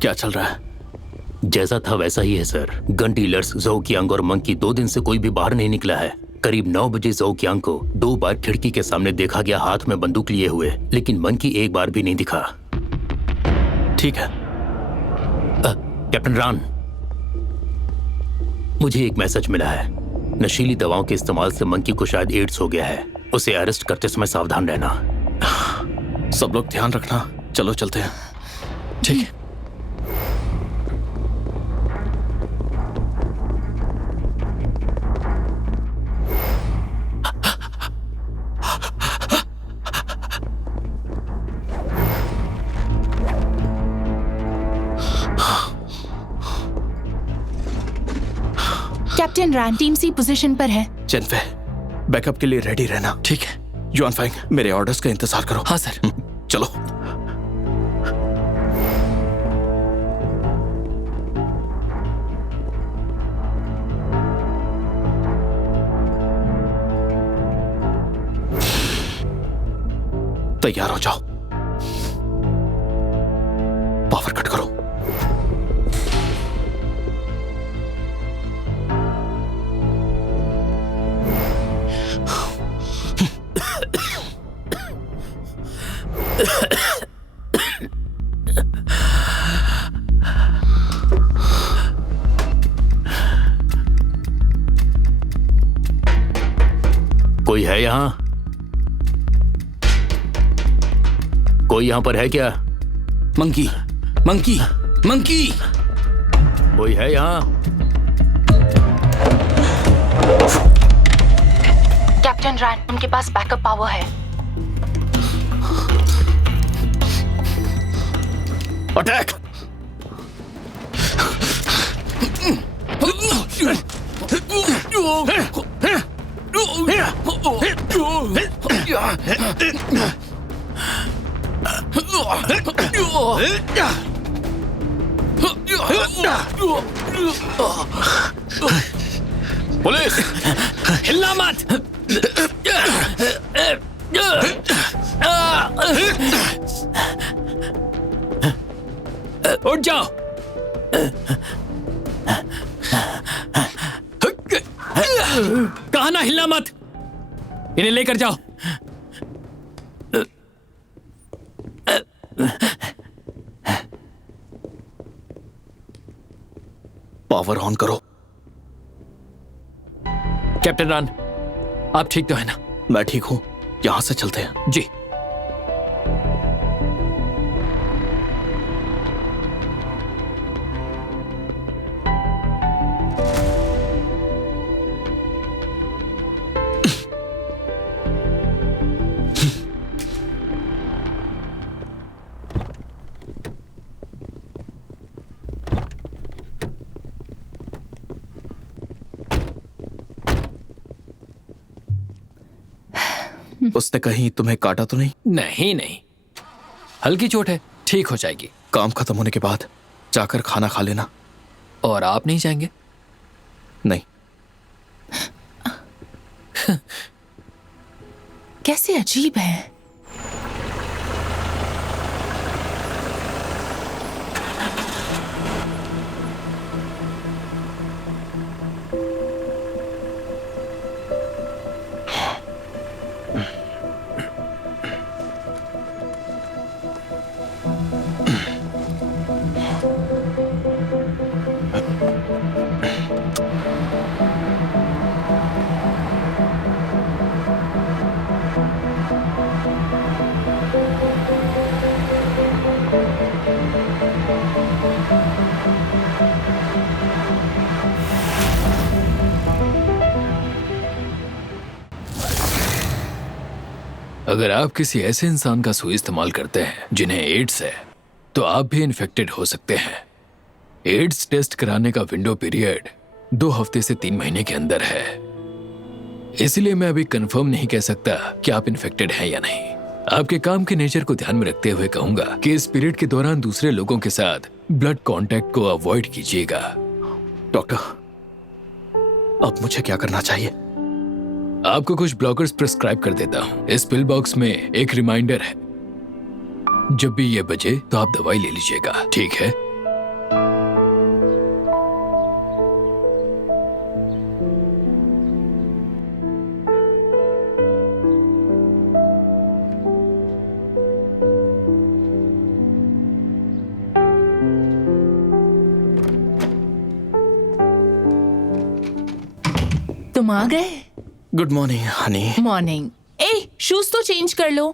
क्या चल रहा है? जैसा था वैसा ही है sir. Gun dealers Zhou Kiang और मंकी 2 दिन से कोई भी बाहर नहीं निकला है। करीब 9 बजे ज़ोउ कियांग को 2 बार खिड़की के सामने देखा गया हाथ में बंदूक लिए हुए, लेकिन मंकी एक बार भी नहीं दिखा। ठीक है। कैप्टन रान, मुझे एक मैसेज मिला है। नशीली दवाओं के इस्तेमाल से मंकी को शायद एड्स हो गया है। उसे अरेस्ट करते समय सावधान रहना। सब लोग ध्यान रखना। चलो चलते हैं। ठीक है। कैप्टन रान टीम सी पोजीशन पर है। चेनफे, बैकअप के लिए रेडी रहना। ठीक है। युआन फाइंग, मेरे ऑर्डर्स का इंतजार करो। हाँ सर। चलो। तैयार हो जाओ। पावर कट करो। कोई है यहाँ? कोई यहाँ पर है क्या? Monkey, monkey, monkey! कोई है यहाँ? कैप्टन रान, उनके पास बैकअप पावर है। अटैक! पुलिस, हिलना मत। उठ जाओ। कहा ना हिलना मत। इन्हें लेकर जाओ। पावर ऑन करो। कैप्टन रान, आप ठीक तो है ना? मैं ठीक हूं। यहां से चलते हैं। जी। उसने कहीं तुम्हें काटा तो नहीं? नहीं नहीं, हल्की चोट है, ठीक हो जाएगी। काम खत्म होने के बाद जाकर खाना खा लेना। और आप नहीं जाएंगे? नहीं। कैसे अजीब है। अगर आप किसी ऐसे इंसान का सुई इस्तेमाल करते हैं जिन्हें एड्स है, तो आप भी इन्फेक्टेड हो सकते हैं। एड्स टेस्ट कराने का विंडो पीरियड 2 हफ्ते से 3 महीने के अंदर है। इसलिए मैं अभी कंफर्म नहीं कह सकता कि आप इन्फेक्टेड हैं या नहीं। आपके काम के नेचर को ध्यान में रखते हुए कहूंगा कि इस पीरियड के दौरान दूसरे लोगों के साथ ब्लड कांटेक्ट को अवॉइड कीजिएगा। डॉक्टर, अब मुझे क्या करना चाहिए? आपको कुछ ब्लॉकर्स प्रिस्क्राइब कर देता हूँ। इस पिल बॉक्स में एक रिमाइंडर है। जब भी ये बजे तो आप दवाई ले लीजिएगा, ठीक है? तुम आ गए। Good morning Honey. मॉर्निंग। ए शूज तो चेंज कर लो।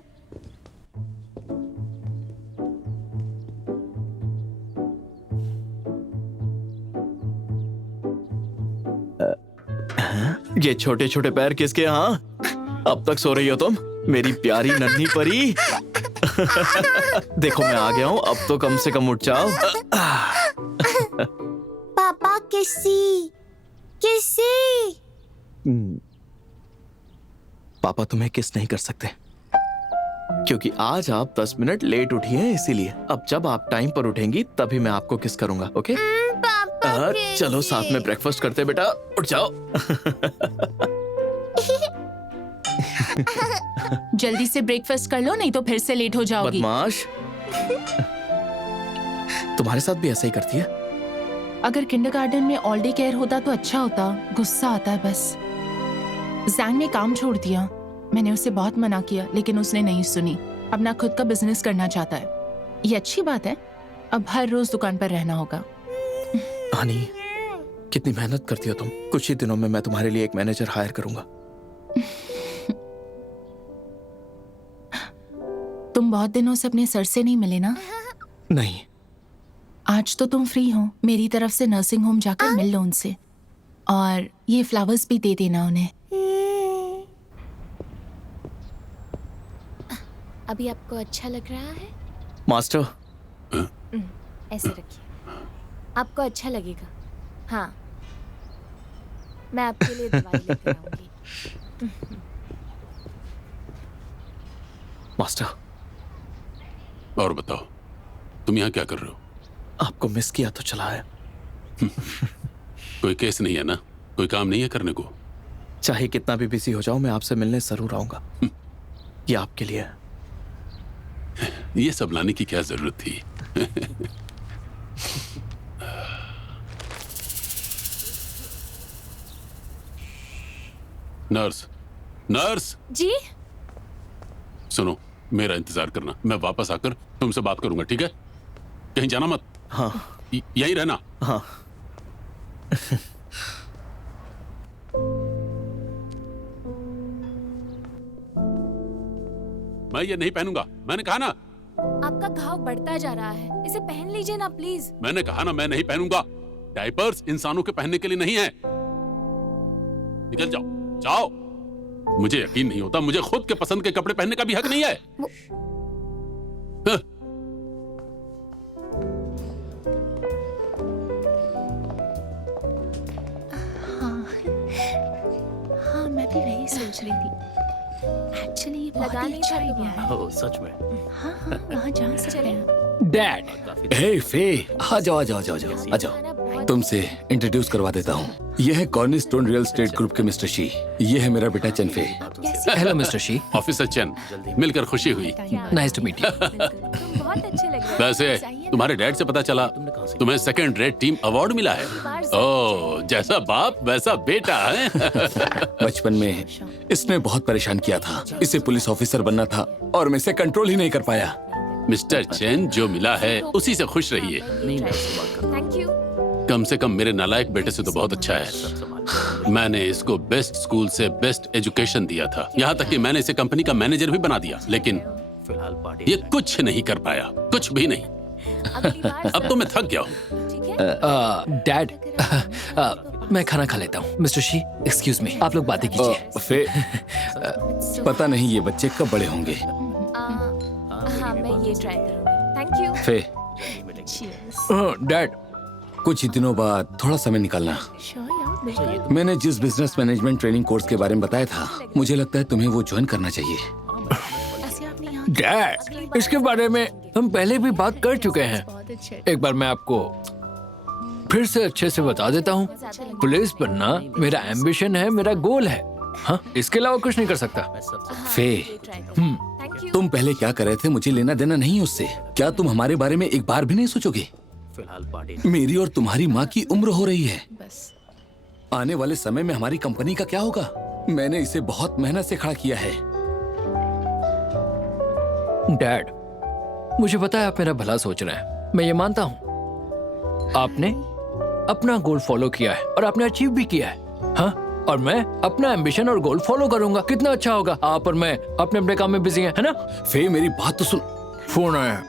ये छोटे छोटे पैर किसके? हाँ, अब तक सो रही हो तुम मेरी प्यारी नन्ही परी? देखो मैं आ गया हूँ, अब तो कम से कम उठ जाओ। पापा किसी किसी पापा तुम्हें किस नहीं कर सकते क्योंकि आज आप 10 मिनट लेट उठी हैं, इसीलिए अब जब आप टाइम पर उठेंगी तभी मैं आपको किस करूंगा। ओके? पापा चलो साथ में ब्रेकफास्ट करते बेटा, उठ जाओ। जल्दी से ब्रेकफास्ट कर लो, नहीं तो फिर से लेट हो जाओगी। बदमाश। तुम्हारे साथ भी ऐसा ही करती है? अगर किंडरगार्टन में ऑल डे केयर होता तो अच्छा होता। गुस्सा आता है बस। जैंग ने काम छोड़ दिया। मैंने उसे बहुत मना किया लेकिन उसने नहीं सुनी। अपना खुद का बिजनेस करना चाहता है। ये अच्छी बात है। अब हर रोज दुकान पर रहना होगा। हनी, कितनी मेहनत करती हो तुम। कुछ ही दिनों में मैं तुम्हारे लिए एक मैनेजर हायर करूंगा। तुम बहुत दिनों से अपने सर से नहीं मिले ना? नहीं। आज तो तुम फ्री हो, मेरी तरफ से नर्सिंग होम जाकर मिल लो उनसे। और ये फ्लावर्स भी दे देना उन्हें। अभी आपको अच्छा लग रहा है? मास्टर। ऐसे रखिए, आपको अच्छा लगेगा। हाँ, मैं आपके लिए दवाई लेकर आऊंगी। मास्टर। और बताओ, तुम यहाँ क्या कर रहे हो? आपको मिस किया तो चला है। कोई केस नहीं है ना? कोई काम नहीं है करने को? चाहे कितना भी बिजी हो जाऊं, मैं आपसे मिलने जरूर आऊंगा। ये आपके लिए है। ये सब लाने की क्या जरूरत थी? Nurse, nurse. जी? सुनो, मेरा इंतजार करना, मैं वापस आकर तुमसे बात करूंगा, ठीक है? कहीं जाना मत। हाँ। यहीं रहना। हाँ। मैं ये नहीं पहनूंगा, मैंने कहा ना। आपका घाव बढ़ता जा रहा है, इसे पहन लीजिए ना प्लीज। मैंने कहा ना, मैं नहीं पहनूंगा। डायपर्स इंसानों के पहनने के लिए नहीं है। निकल जाओ, जाओ। मुझे यकीन नहीं होता, मुझे खुद के पसंद के कपड़े पहनने का भी हक नहीं है। हाँ। हाँ, मैं भी वही सोच रही थी। एक्चुअली ये बहुत ही अच्छा आइडिया है। ओह, सच में? हाँ, वहाँ जा सकते हैं। डैड, हे फे, आ जाओ आ जाओ आ जाओ आ जाओ। तुमसे इंट्रोड्यूस करवा देता हूँ। यह है कॉर्नरस्टोन रियल एस्टेट ग्रुप के मिस्टर शी। ये है मेरा बेटा चनफे। Hello mister Shi. Officer Chen, मिलकर खुशी हुई। Nice to meet you. तुम बहुत अच्छे लग रहे हो। वैसे तुम्हारे डैड से पता चला तुम्हें सेकंड रेट टीम अवार्ड मिला है। ओह, जैसा बाप वैसा बेटा है। बचपन में इसने बहुत परेशान किया था। इसे पुलिस ऑफिसर बनना था और मैं इसे कंट्रोल ही नहीं कर पाया। मिस्टर चेन, जो मिला है उसी से खुश रहिए। Thank you. कम से कम मेरे नालायक बेटे से तो बहुत अच्छा है। मैंने इसको बेस्ट स्कूल से बेस्ट एजुकेशन दिया था, यहाँ तक कि मैंने इसे कंपनी का मैनेजर भी बना दिया, लेकिन ये कुछ नहीं कर पाया, कुछ भी नहीं। अब तो मैं थक गया हूँ। ठीक है? डैड, मैं खाना खा लेता हूँ। मिस्टर शी, एक्सक्यूज मी, आप लोग बातें कीजिए। फे, पता नहीं ये बच्चे कब बड़े होंगे। हाँ, मैं ये ट्राई करूंगी। Thank you. फे, डैड, कुछ ही दिनों बाद थोड़ा समय निकालना। मैंने जिस बिजनेस मैनेजमेंट ट्रेनिंग कोर्स के बारे में बताया था, मुझे लगता है तुम्हें वो ज्वाइन करना चाहिए। डैड, इसके बारे में हम पहले भी बात कर चुके हैं। एक बार मैं आपको फिर से अच्छे से बता देता हूँ। पुलिस बनना मेरा एम्बिशन है, मेरा गोल है। हाँ, इसके अलावा कुछ नहीं कर सकता। फे, तुम पहले क्या कर रहे थे, मुझे लेना देना नहीं उससे। क्या तुम हमारे बारे में एक बार भी नहीं सोचोगे? मेरी और तुम्हारी माँ की उम्र हो रही है। आने वाले समय में हमारी कंपनी का क्या होगा? मैंने इसे बहुत मेहनत से खड़ा किया है। डैड, मुझे पता है आप मेरा भला सोच रहे हैं, मैं ये मानता हूँ। आपने अपना गोल फॉलो किया है और आपने अचीव भी किया है। हाँ, और मैं अपना एम्बिशन और गोल फॉलो करूंगा। कितना अच्छा होगा। आप और मैं अपने अपने काम में बिजी हैं, है ना? फे मेरी बात तो सुन। फोन आया,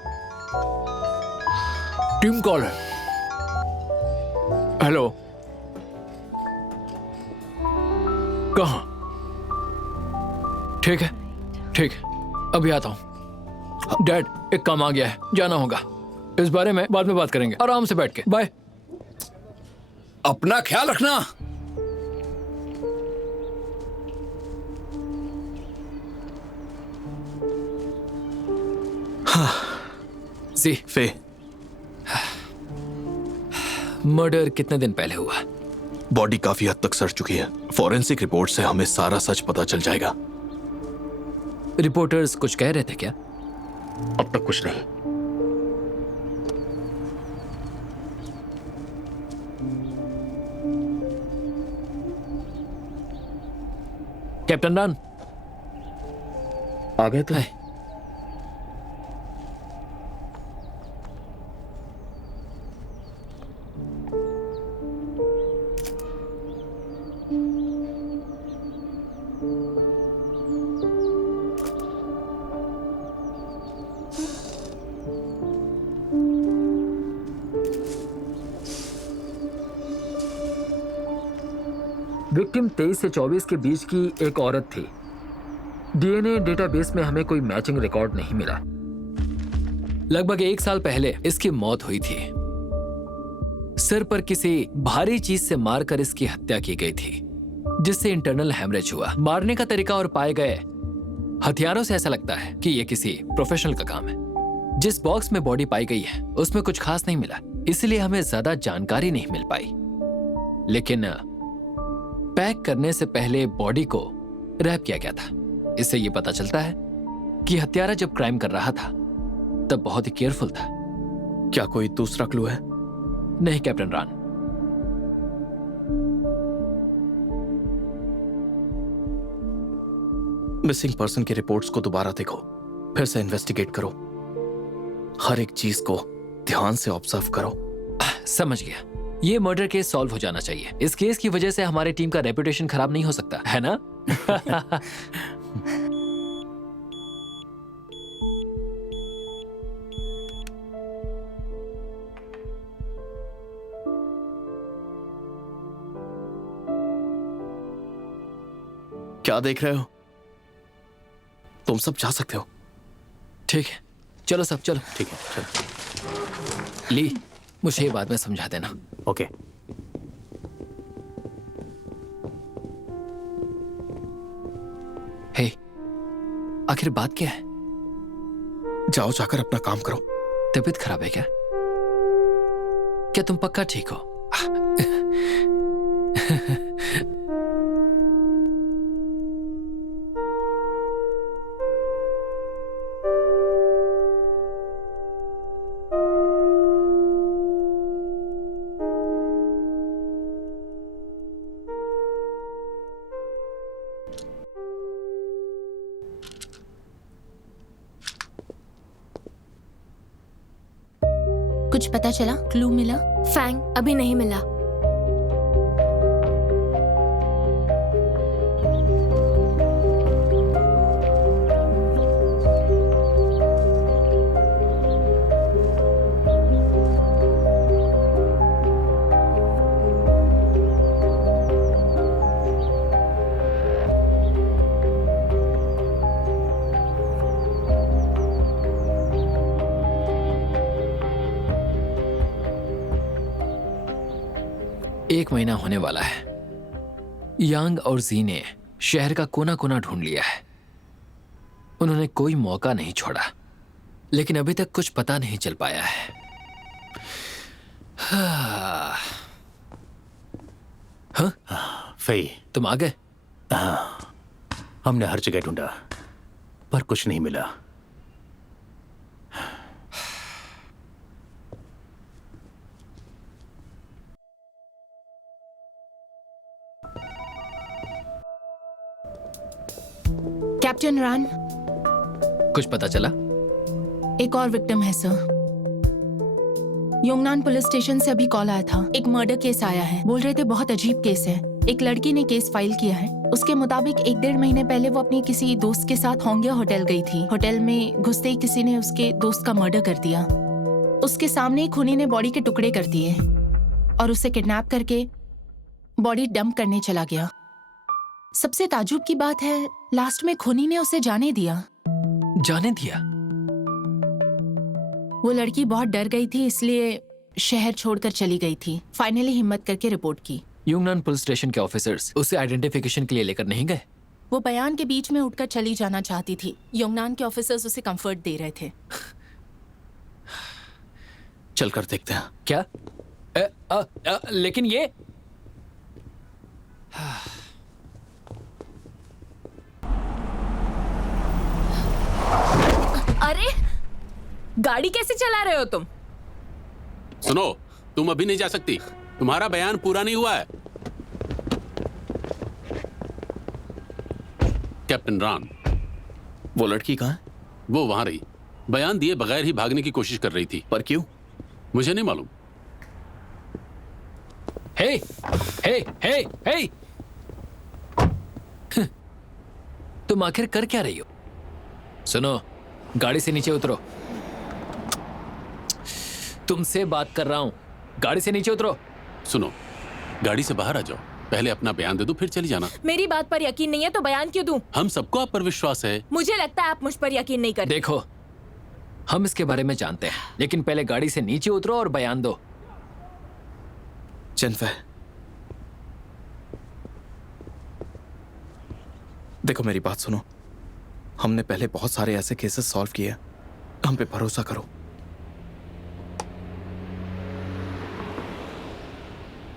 टीम कॉल है। हेलो, कहाँ? ठीक है, ठीक है, अभी आता हूँ। डैड, एक काम आ गया है, जाना होगा। इस बारे में बाद में बात करेंगे, आराम से बैठ के। बाय। अपना ख्याल रखना। जी, फे, मर्डर कितने दिन पहले हुआ? बॉडी काफी हद तक सड़ चुकी है। फॉरेंसिक रिपोर्ट से हमें सारा सच पता चल जाएगा। रिपोर्टर्स कुछ कह रहे थे क्या? अब तक कुछ नहीं। कैप्टन रन आ गए थे। विक्टिम 23 से 24 के बीच की एक औरत थी। डीएनए डेटाबेस में हमें कोई मैचिंग रिकॉर्ड नहीं मिला। लगभग 1 साल पहले इसकी मौत हुई थी। सिर पर किसी भारी चीज से मारकर इसकी हत्या की गई थी, जिससे इंटरनल हैमरेज हुआ। मारने का तरीका और पाए गए हथियारों से ऐसा लगता है कि यह किसी प्रोफेशनल का काम है। जिस बॉक्स में बॉडी पाई गई है उसमें कुछ खास नहीं मिला, इसलिए हमें ज्यादा जानकारी नहीं मिल पाई। लेकिन पैक करने से पहले बॉडी को रैप किया गया था। इससे यह पता चलता है कि हत्यारा जब क्राइम कर रहा था तब बहुत ही केयरफुल था। क्या कोई दूसरा क्लू है? नहीं कैप्टन रान। मिसिंग पर्सन की रिपोर्ट्स को दोबारा देखो, फिर से इन्वेस्टिगेट करो, हर एक चीज को ध्यान से ऑब्जर्व करो। समझ गया। ये मर्डर केस सॉल्व हो जाना चाहिए। इस केस की वजह से हमारी टीम का रेपुटेशन खराब नहीं हो सकता, है ना? क्या देख रहे हो? तुम सब जा सकते हो। ठीक है, चलो सब चलो। ठीक है, चलो। ली, मुझे ये बाद में समझा देना। ओके। हे, आखिर बात क्या है? जाओ, जाकर अपना काम करो। तबीयत खराब है क्या? क्या तुम पक्का ठीक हो? कुछ पता चला? क्लू मिला? फैंग अभी नहीं मिला। एक महीना होने वाला है। यांग और जी ने शहर का कोना कोना ढूंढ लिया है। उन्होंने कोई मौका नहीं छोड़ा, लेकिन अभी तक कुछ पता नहीं चल पाया है। हाँ? फई, तुम आ गए? हमने हर जगह ढूंढा पर कुछ नहीं मिला। कैप्टन रान, कुछ पता चला? एक और विक्टिम है सर। योंगनान पुलिस स्टेशन से अभी कॉल आया था। एक मर्डर केस आया है। बोल रहे थे बहुत अजीब केस है। एक लड़की ने केस फाइल किया है। उसके मुताबिक 1-1.5 महीने पहले वो अपनी किसी दोस्त के साथ होंगे होटल गई थी। होटल में घुसते ही किसी ने उसके दोस्त का मर्डर कर दिया। उसके सामने ही खूनी ने बॉडी के टुकड़े कर दिए और उसे किडनैप करके बॉडी डंप करने चला गया। सबसे ताजुब की बात है, लास्ट में खूनी ने उसे जाने दिया। जाने दिया? वो लड़की बहुत डर गई थी, इसलिए शहर छोड़कर चली गई थी। फाइनली हिम्मत करके रिपोर्ट की। युंगनान पुलिस स्टेशन के ऑफिसर्स उसे आइडेंटिफिकेशन के लिए लेकर नहीं गए? वो बयान के बीच में उठकर चली जाना चाहती थी। योंगनान के ऑफिसर्स उसे कंफर्ट दे रहे थे। चल कर देखते हैं। क्या? लेकिन ये अरे गाड़ी कैसे चला रहे हो तुम? सुनो, तुम अभी नहीं जा सकती, तुम्हारा बयान पूरा नहीं हुआ है। कैप्टन रान। वो लड़की कहाँ है? वो वहां रही, बयान दिए बगैर ही भागने की कोशिश कर रही थी। पर क्यों? मुझे नहीं मालूम। हे हे हे हे तुम आखिर कर क्या रही हो? सुनो, गाड़ी से नीचे उतरो। तुमसे बात कर रहा हूं, गाड़ी से नीचे उतरो। सुनो, गाड़ी से बाहर आ जाओ, पहले अपना बयान दे दो, फिर चली जाना। मेरी बात पर यकीन नहीं है तो बयान क्यों दूं? हम सबको आप पर विश्वास है। मुझे लगता है आप मुझ पर यकीन नहीं करते। देखो, हम इसके बारे में जानते हैं, लेकिन पहले गाड़ी से नीचे उतरो और बयान दो। जेनिफर, देखो मेरी बात सुनो। हमने पहले बहुत सारे ऐसे केसेस सॉल्व किए, हम पे भरोसा करो।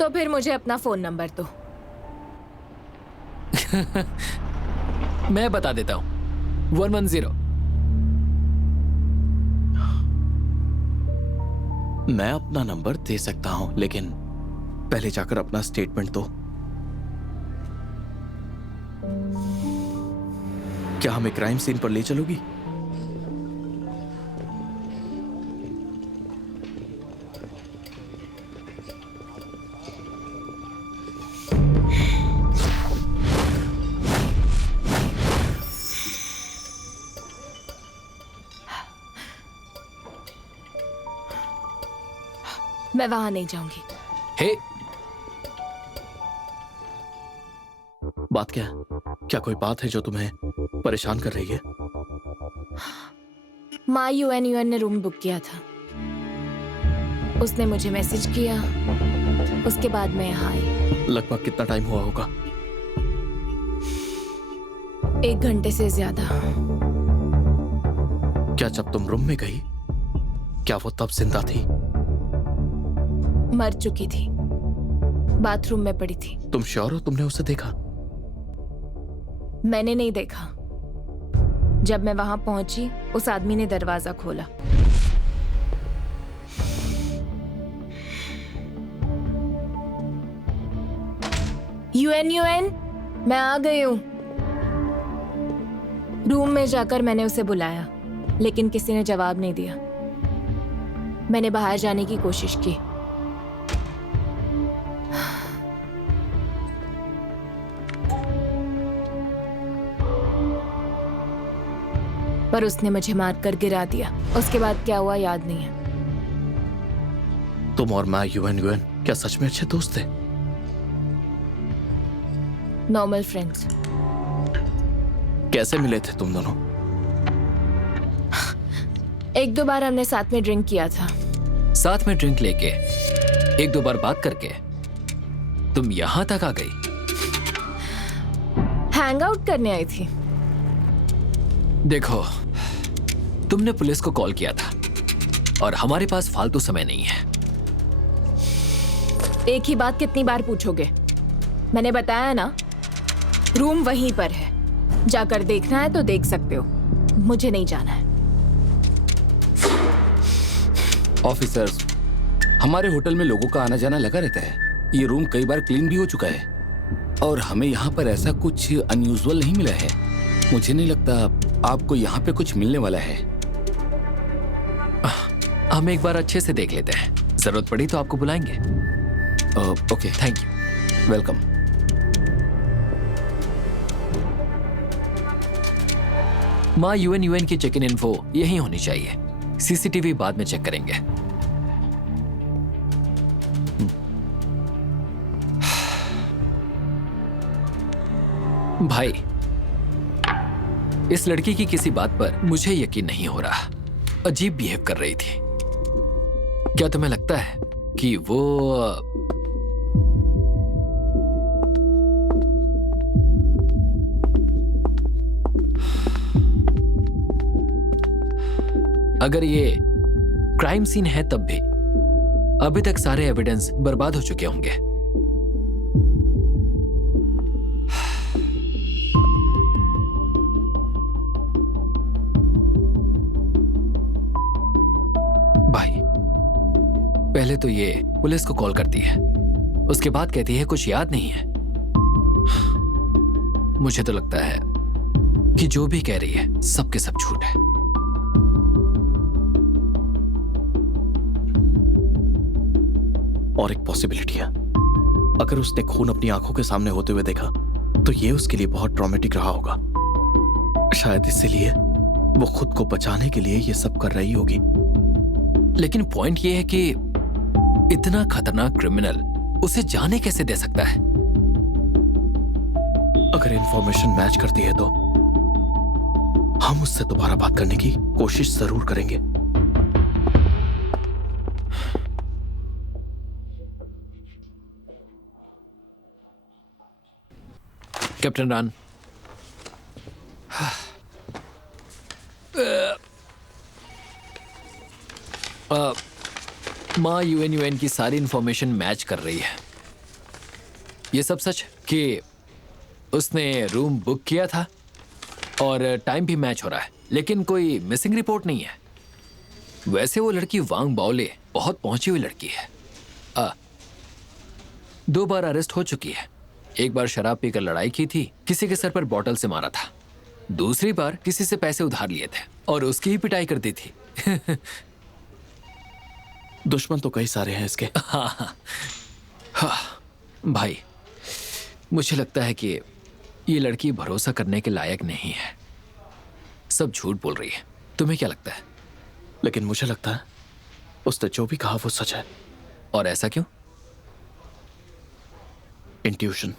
तो फिर मुझे अपना फोन नंबर दो। मैं बता देता हूं, 110। मैं अपना नंबर दे सकता हूं, लेकिन पहले जाकर अपना स्टेटमेंट दो। क्या हमें क्राइम सीन पर ले चलोगी? मैं वहां नहीं जाऊंगी। हे, बात क्या है? क्या कोई बात है जो तुम्हें परेशान कर रही है? माँ यूएन ने रूम बुक किया था। उसने मुझे मैसेज किया, उसके बाद मैं यहाँ आई। लगभग कितना टाइम हुआ होगा? 1 घंटे से ज्यादा। क्या जब तुम रूम में गई, क्या वो तब जिंदा थी? मर चुकी थी, बाथरूम में पड़ी थी। तुम श्योर हो तुमने उसे देखा? मैंने नहीं देखा। जब मैं वहां पहुंची, उस आदमी ने दरवाजा खोला। यूएन, मैं आ गई हूं। रूम में जाकर मैंने उसे बुलाया, लेकिन किसी ने जवाब नहीं दिया। मैंने बाहर जाने की कोशिश की, पर उसने मुझे मारकर गिरा दिया। उसके बाद क्या हुआ याद नहीं है। तुम और मैं यूएन क्या सच में अच्छे दोस्त थे? Normal friends. कैसे मिले थे तुम दोनों? 1-2 बार हमने साथ में ड्रिंक किया था। साथ में ड्रिंक लेके 1-2 बार बात करके तुम यहां तक आ गई? हैंग आउट करने आई थी। देखो, तुमने पुलिस को कॉल किया था और हमारे पास फालतू समय नहीं है। एक ही बात कितनी बार पूछोगे? मैंने बताया ना, रूम वहीं पर है। जाकर देखना है तो देख सकते हो, मुझे नहीं जाना है। ऑफिसर्स, हमारे होटल में लोगों का आना जाना लगा रहता है। ये रूम कई बार क्लीन भी हो चुका है और हमें यहाँ पर ऐसा कुछ अनयूजुअल नहीं मिला है। मुझे नहीं लगता आपको यहाँ पे कुछ मिलने वाला है। हम एक बार अच्छे से देख लेते हैं, जरूरत पड़ी तो आपको बुलाएंगे। Okay, thank you. वेलकम। माँ यूएन की चेक इन इन्फो यही होनी चाहिए। सीसीटीवी बाद में चेक करेंगे। भाई, इस लड़की की किसी बात पर मुझे यकीन नहीं हो रहा। अजीब बिहेव कर रही थी। क्या तुम्हें लगता है कि वो अगर ये क्राइम सीन है तब भी अभी तक सारे एविडेंस बर्बाद हो चुके होंगे। भाई, पहले तो ये पुलिस को कॉल करती है, उसके बाद कहती है कुछ याद नहीं है। मुझे तो लगता है कि जो भी कह रही है सब के सब झूठ है। और एक पॉसिबिलिटी है, अगर उसने खून अपनी आंखों के सामने होते हुए देखा तो ये उसके लिए बहुत ट्रॉमेटिक रहा होगा। शायद इसीलिए वो खुद को बचाने के लिए ये सब कर रही होगी। लेकिन पॉइंट ये है कि इतना खतरनाक क्रिमिनल उसे जाने कैसे दे सकता है? अगर इंफॉर्मेशन मैच करती है तो हम उससे दोबारा बात करने की कोशिश जरूर करेंगे। कैप्टन रान, माँ यूएन की सारी इंफॉर्मेशन मैच कर रही है। ये सब सच कि उसने रूम बुक किया था और टाइम भी मैच हो रहा है, लेकिन कोई मिसिंग रिपोर्ट नहीं है। वैसे वो लड़की वांग बाओले बहुत पहुंची हुई लड़की है। 2 बार अरेस्ट हो चुकी है। एक बार शराब पीकर लड़ाई की थी, किसी के सर पर बॉटल से मारा था। दूसरी बार किसी से पैसे उधार लिए थे और उसकी ही पिटाई कर दी थी। दुश्मन तो कई सारे हैं इसके। हाँ, भाई, मुझे लगता है कि ये लड़की भरोसा करने के लायक नहीं है। सब झूठ बोल रही है। तुम्हें क्या लगता है? लेकिन मुझे लगता है उसने जो भी कहा वो सच है। और ऐसा क्यों? इंट्यूशन।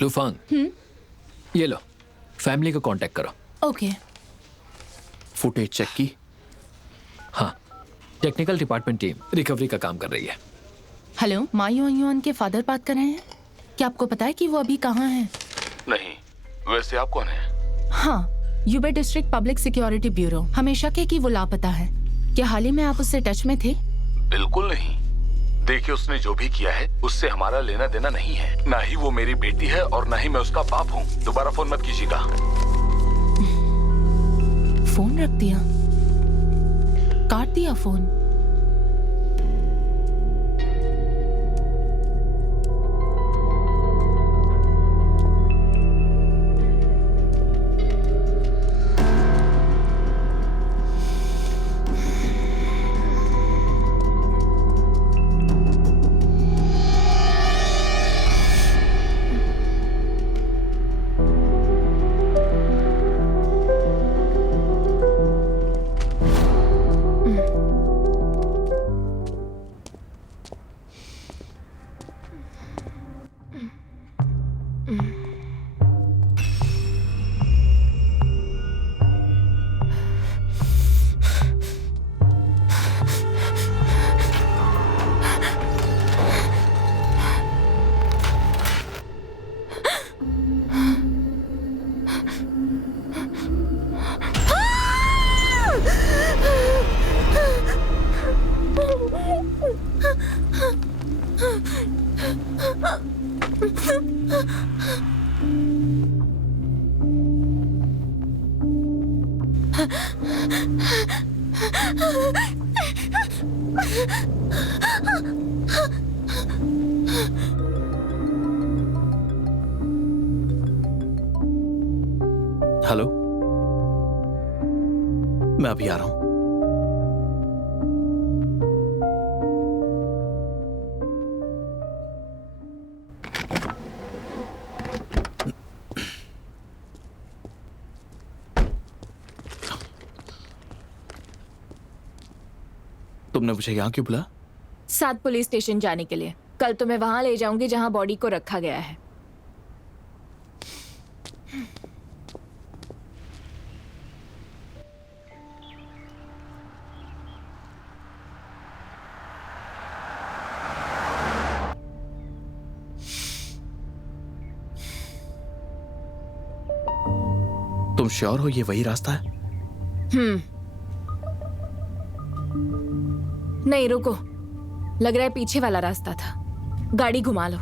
लुफांग, ये लो, फैमिली को कांटेक्ट करो। ओके। फुटेज चेक की? हाँ, टेक्निकल डिपार्टमेंट टीम रिकवरी का काम कर रही है। हेलो, मा यूएन के फादर बात कर रहे हैं। क्या आपको पता है कि वो अभी कहाँ हैं? नहीं, वैसे आप कौन हैं? हाँ, यूबे डिस्ट्रिक्ट पब्लिक सिक्योरिटी ब्यूरो। हमेशा के कि वो लापता है। क्या हाल ही में आप उससे टच में थे? बिल्कुल नहीं। देखिए, उसने जो भी किया है उससे हमारा लेना देना नहीं है। ना ही वो मेरी बेटी है और ना ही मैं उसका बाप हूँ। दोबारा फोन मत कीजिएगा। फोन रख दिया, काट दिया फोन। हेलो, मैं अभी आ रहा हूं। तुमने मुझे यहाँ क्यों बुलाया? 7 पुलिस स्टेशन जाने के लिए। कल तो मैं वहां ले जाऊंगी जहां बॉडी को रखा गया है। तुम श्योर हो ये वही रास्ता है? नहीं रुको, लग रहा है पीछे वाला रास्ता था। गाड़ी घुमा लो।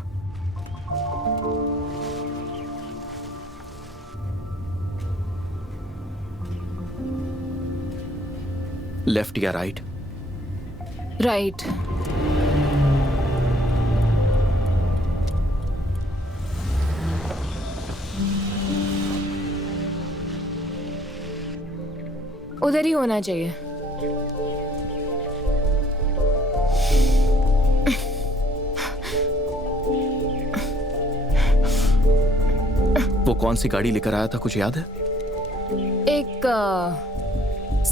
लेफ्ट या राइट? राइट। उधर ही होना चाहिए। वो कौन सी गाड़ी लेकर आया था, कुछ याद है? एक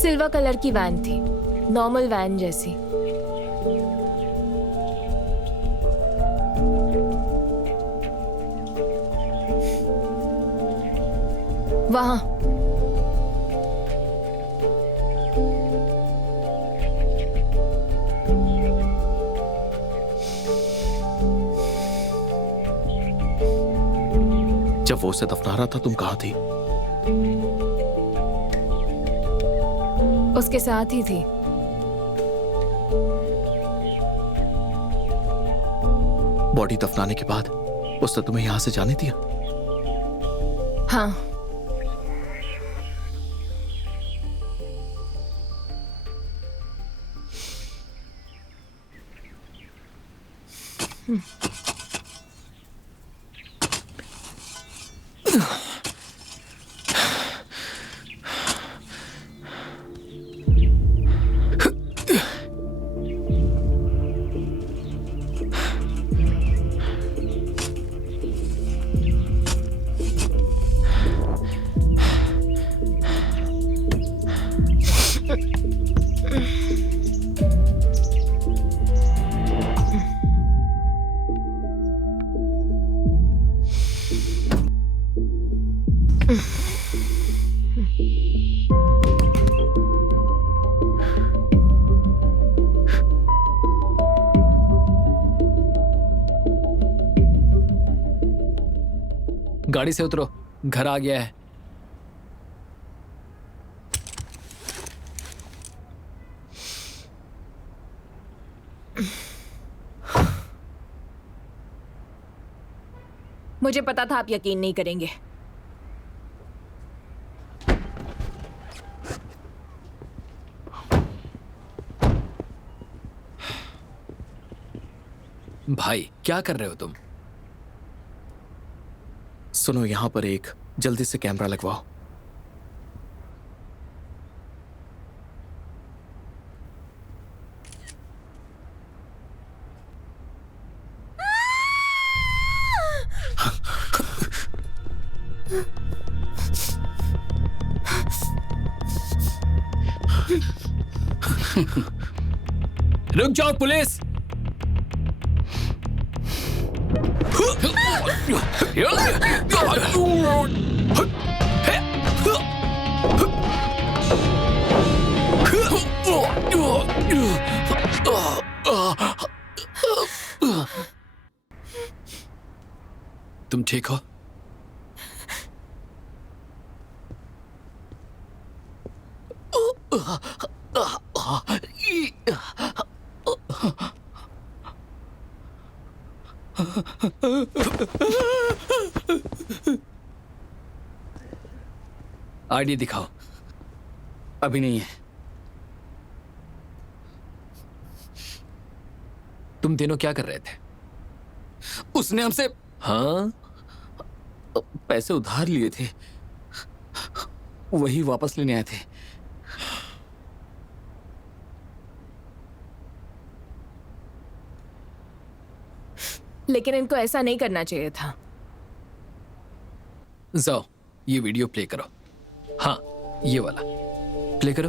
सिल्वर कलर की वैन थी, नॉर्मल वैन जैसी। वहां। जब वो उसे दफना रहा था तुम कहाँ थी? उसके साथ ही थी। बॉडी दफनाने के बाद उसने तुम्हें यहां से जाने दिया? हाँ। गाड़ी से उतरो, घर आ गया है। मुझे पता था आप यकीन नहीं करेंगे। भाई क्या कर रहे हो तुम? सुनो, यहां पर एक जल्दी से कैमरा लगवाओ। रुक जाओ पुलिस! तुम ठीक हो? आईडी दिखाओ। अभी नहीं है। तुम तीनों क्या कर रहे थे? उसने हमसे हाँ? पैसे उधार लिए थे, वही वापस लेने आए थे। लेकिन इनको ऐसा नहीं करना चाहिए था। जाओ ये वीडियो प्ले करो। हाँ ये वाला प्ले करो।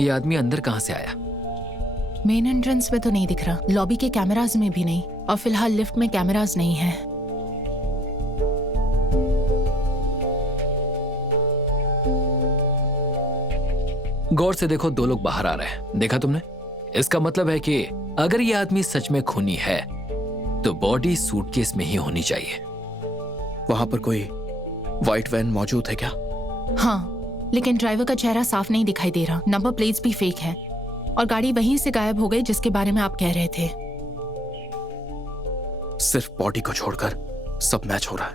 ये आदमी अंदर कहाँ से आया? मेन एंट्रेंस में तो नहीं दिख रहा, लॉबी के कैमराज में भी नहीं, और फिलहाल लिफ्ट में कैमराज नहीं है। गौर से देखो, 2 लोग बाहर आ रहे हैं, देखा तुमने? इसका मतलब है कि अगर ये आदमी सच में खूनी है तो बॉडी सूटकेस में ही होनी चाहिए। वहां पर कोई व्हाइट वैन मौजूद है क्या? हाँ, लेकिन ड्राइवर का चेहरा साफ नहीं दिखाई दे रहा, नंबर प्लेट्स भी फेक है, और गाड़ी वहीं से गायब हो गई जिसके बारे में आप कह रहे थे। सिर्फ बॉडी को छोड़कर सब मैच हो रहा है।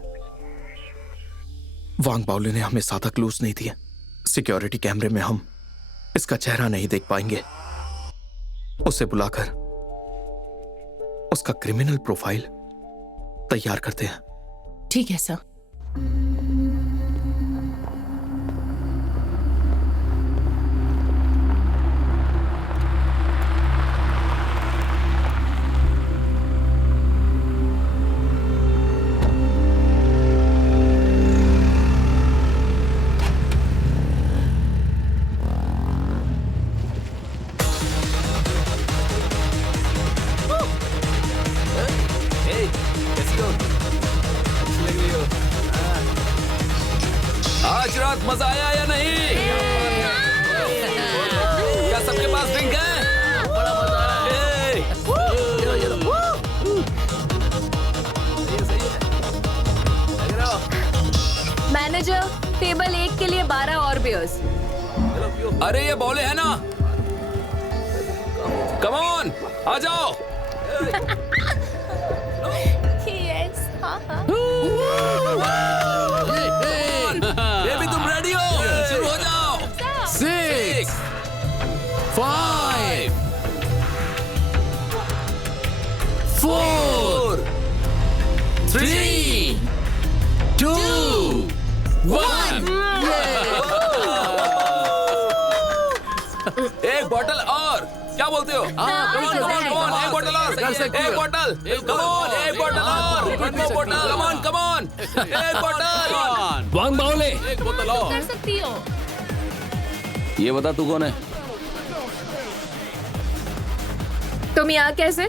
वांग बाओली ने हमें ज्यादा क्लूज नहीं दिए। सिक्योरिटी कैमरे में हम इसका चेहरा नहीं देख पाएंगे। उसे बुलाकर उसका क्रिमिनल प्रोफाइल तैयार करते हैं। ठीक है सर। आज रात मजा आया या नहीं? क्या सबके पास ड्रिंक है? बड़ा मजा आ रहा है। मैनेजर, टेबल 1 के लिए 12 और बियर्स। अरे ये बॉले है ना? कम ऑन, आ जाओ। यस, हाँ हाँ। बेबी तुम रेडी हो? शुरू हो जाओ। 6 5 4 3 2 1। एक बोतल और, क्या बोलते हो? एक बोतल और, एक बोतल, कम ऑन, एक बोतल और, कम ऑन, एक बोतल। वांग बाओले, एक बोतल और। कर सकती हो। ये बता तू कौन है? तुम यहाँ कैसे?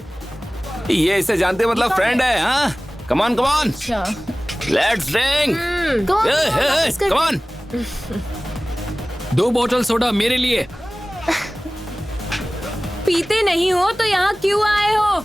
ये इसे जानते मतलब फ्रेंड है, हाँ? Come on, let's drink. Come on. 2 बोतल सोडा मेरे लिए। पीते नहीं हो तो यहाँ क्यों आए हो?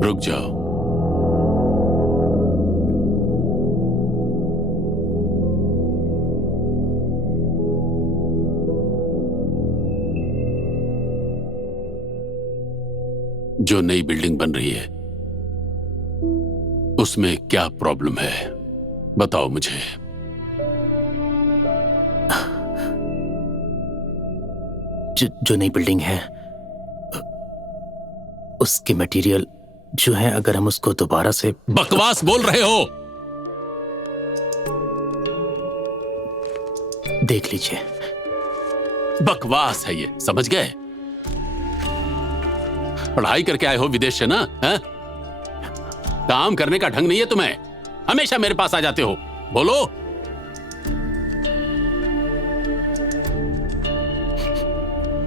रुक जाओ। जो नई बिल्डिंग बन रही है उसमें क्या प्रॉब्लम है, बताओ मुझे। जो नई बिल्डिंग है उसके मटेरियल जो है, अगर हम उसको दोबारा से। बकवास बोल रहे हो? देख लीजिए। बकवास है ये, समझ गए? पढ़ाई करके आए हो विदेश से ना, है? काम करने का ढंग नहीं है तुम्हें, हमेशा मेरे पास आ जाते हो। बोलो।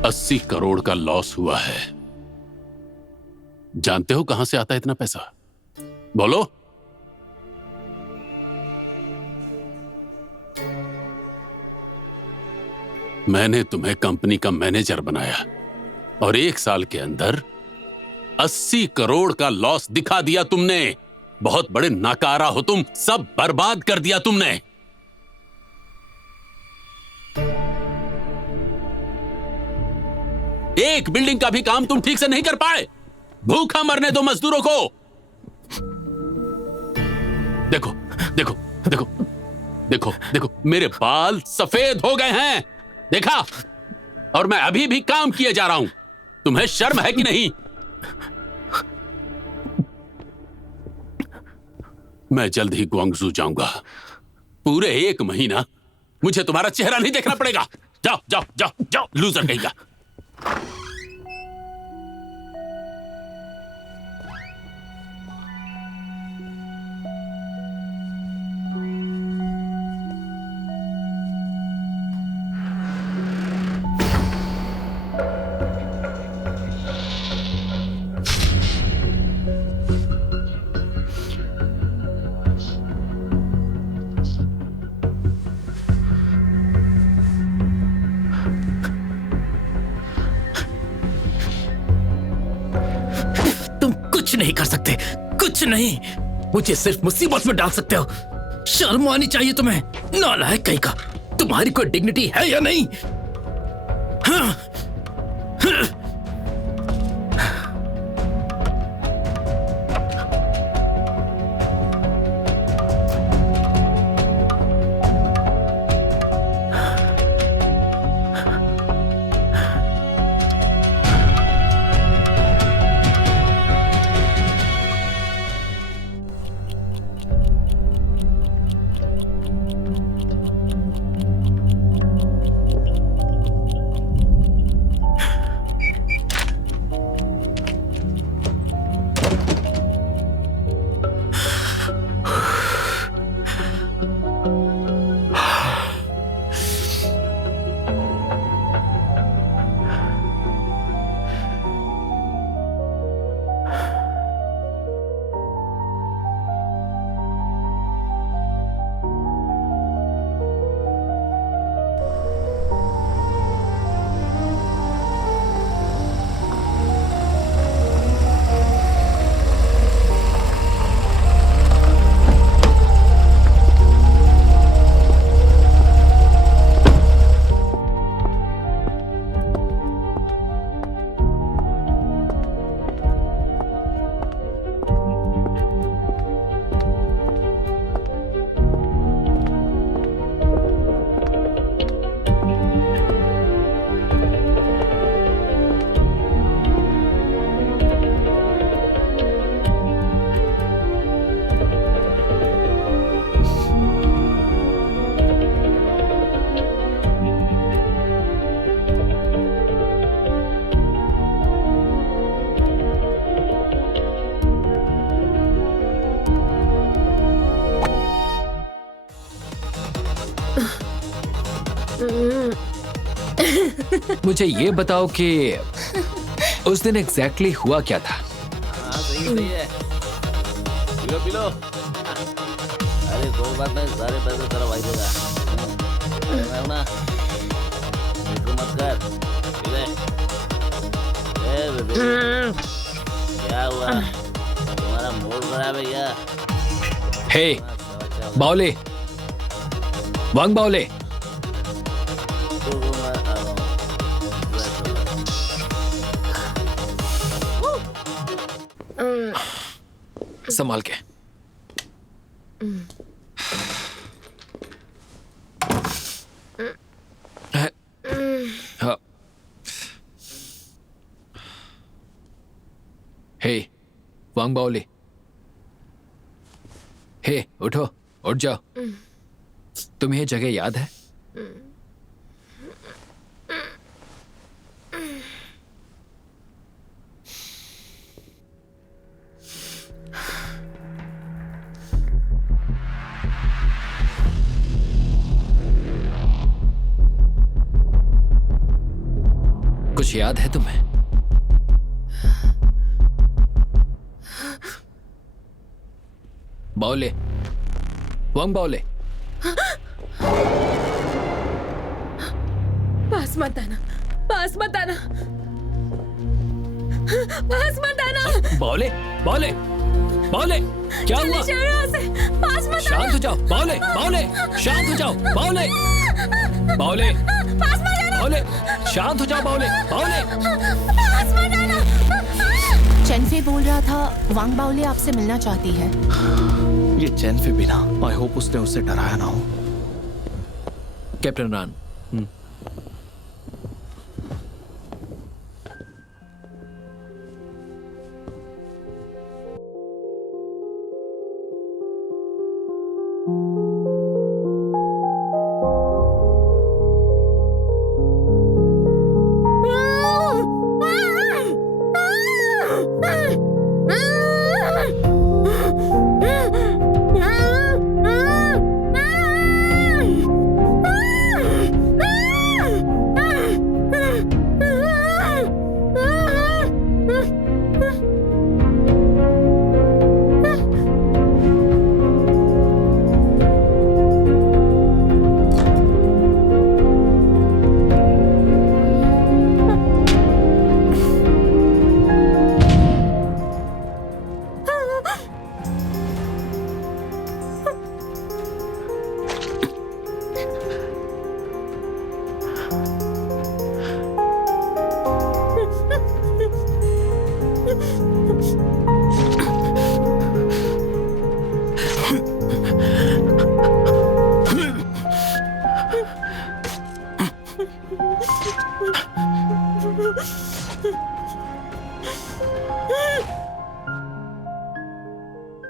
$80 करोड़ का लॉस हुआ है। जानते हो कहां से आता है इतना पैसा? बोलो। मैंने तुम्हें कंपनी का मैनेजर बनाया और 1 साल के अंदर 80 करोड़ का लॉस दिखा दिया तुमने। बहुत बड़े नाकारा हो तुम, सब बर्बाद कर दिया तुमने। एक बिल्डिंग का भी काम तुम ठीक से नहीं कर पाए। भूखा मरने दो मजदूरों को। देखो देखो देखो देखो देखो, मेरे बाल सफेद हो गए हैं, देखा? और मैं अभी भी काम किए जा रहा हूं। तुम्हें शर्म है कि नहीं? मैं जल्द ही ग्वांगझू जाऊंगा। पूरे 1 महीना मुझे तुम्हारा चेहरा नहीं देखना पड़ेगा। जाओ जाओ जाओ जाओ, लूजर कहेगा। कुछ नहीं कर सकते, कुछ नहीं। मुझे सिर्फ मुसीबत में डाल सकते हो। शर्म आनी चाहिए तुम्हें, नालायक कहीं का। तुम्हारी कोई डिग्निटी है या नहीं? हाँ? हाँ? मुझे ये बताओ कि उस दिन एग्जैक्टली हुआ क्या था? सही है। P low. अरे कोई बात नहीं, सारे पैसे तेरा भाई देगा। ना मिठू मत कर। पी ले। बेबी क्या हुआ? तुम्हारा मूड खराब है क्या? हे बावले, वांग बावले, संभाल के। हाँ। हे वांग बावले, हे उठो, उठ जाओ। तुम्हें ये जगह याद है? कुछ याद है तुम्हें? बाओले, वांग बाओले। पास मत आना, पास मत आना, पास मत आना। बाओले, बाओले, बाओले, क्या हुआ? चले जाओ यहाँ से, पास मत आना। शांत हो जाओ, बाओले, बाओले, शांत हो जाओ, बाओले, बाओले, पास मत आना, बाओले, शांत हो जाओ, बाओले, बाओले। पास मत आना। चेनफे बोल रहा था वांग बाओले आपसे मिलना चाहती है। ये चेनफे भी ना, आई होप उसने उसे डराया ना हो। कैप्टन रान,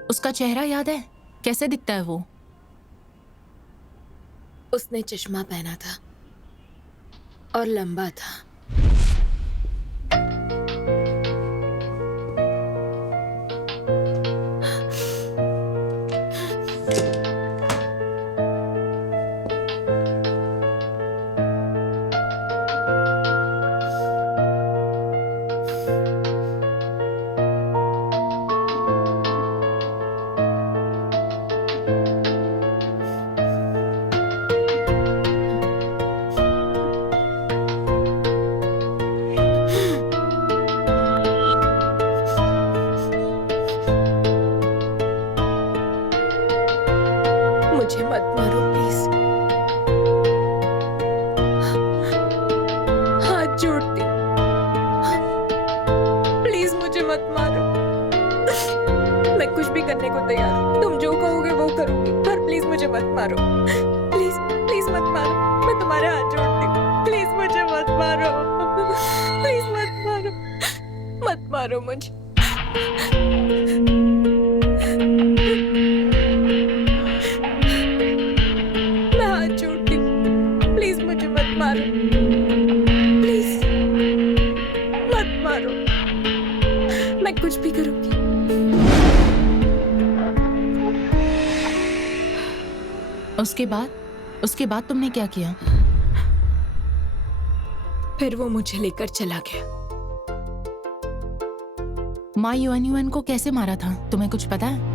उसका चेहरा याद है? कैसे दिखता है वो? उसने चश्मा पहना था और लंबा था। मुझे मत मारो प्लीज, हाथ जोड़ती, प्लीज मुझे मत मारो। मैं कुछ भी करने को तैयार हूँ, तुम जो कहोगे वो करूंगी, पर प्लीज मुझे मत मारो। प्लीज प्लीज मत मारो, मैं तुम्हारे हाथ जोड़ती हूँ, प्लीज मुझे मत मारो, प्लीज मत मारो, मत मारो मुझे। कुछ भी करूंगी। उसके बाद तुमने क्या किया? फिर वो मुझे लेकर चला गया। माँ युआन को कैसे मारा था, तुम्हें कुछ पता है?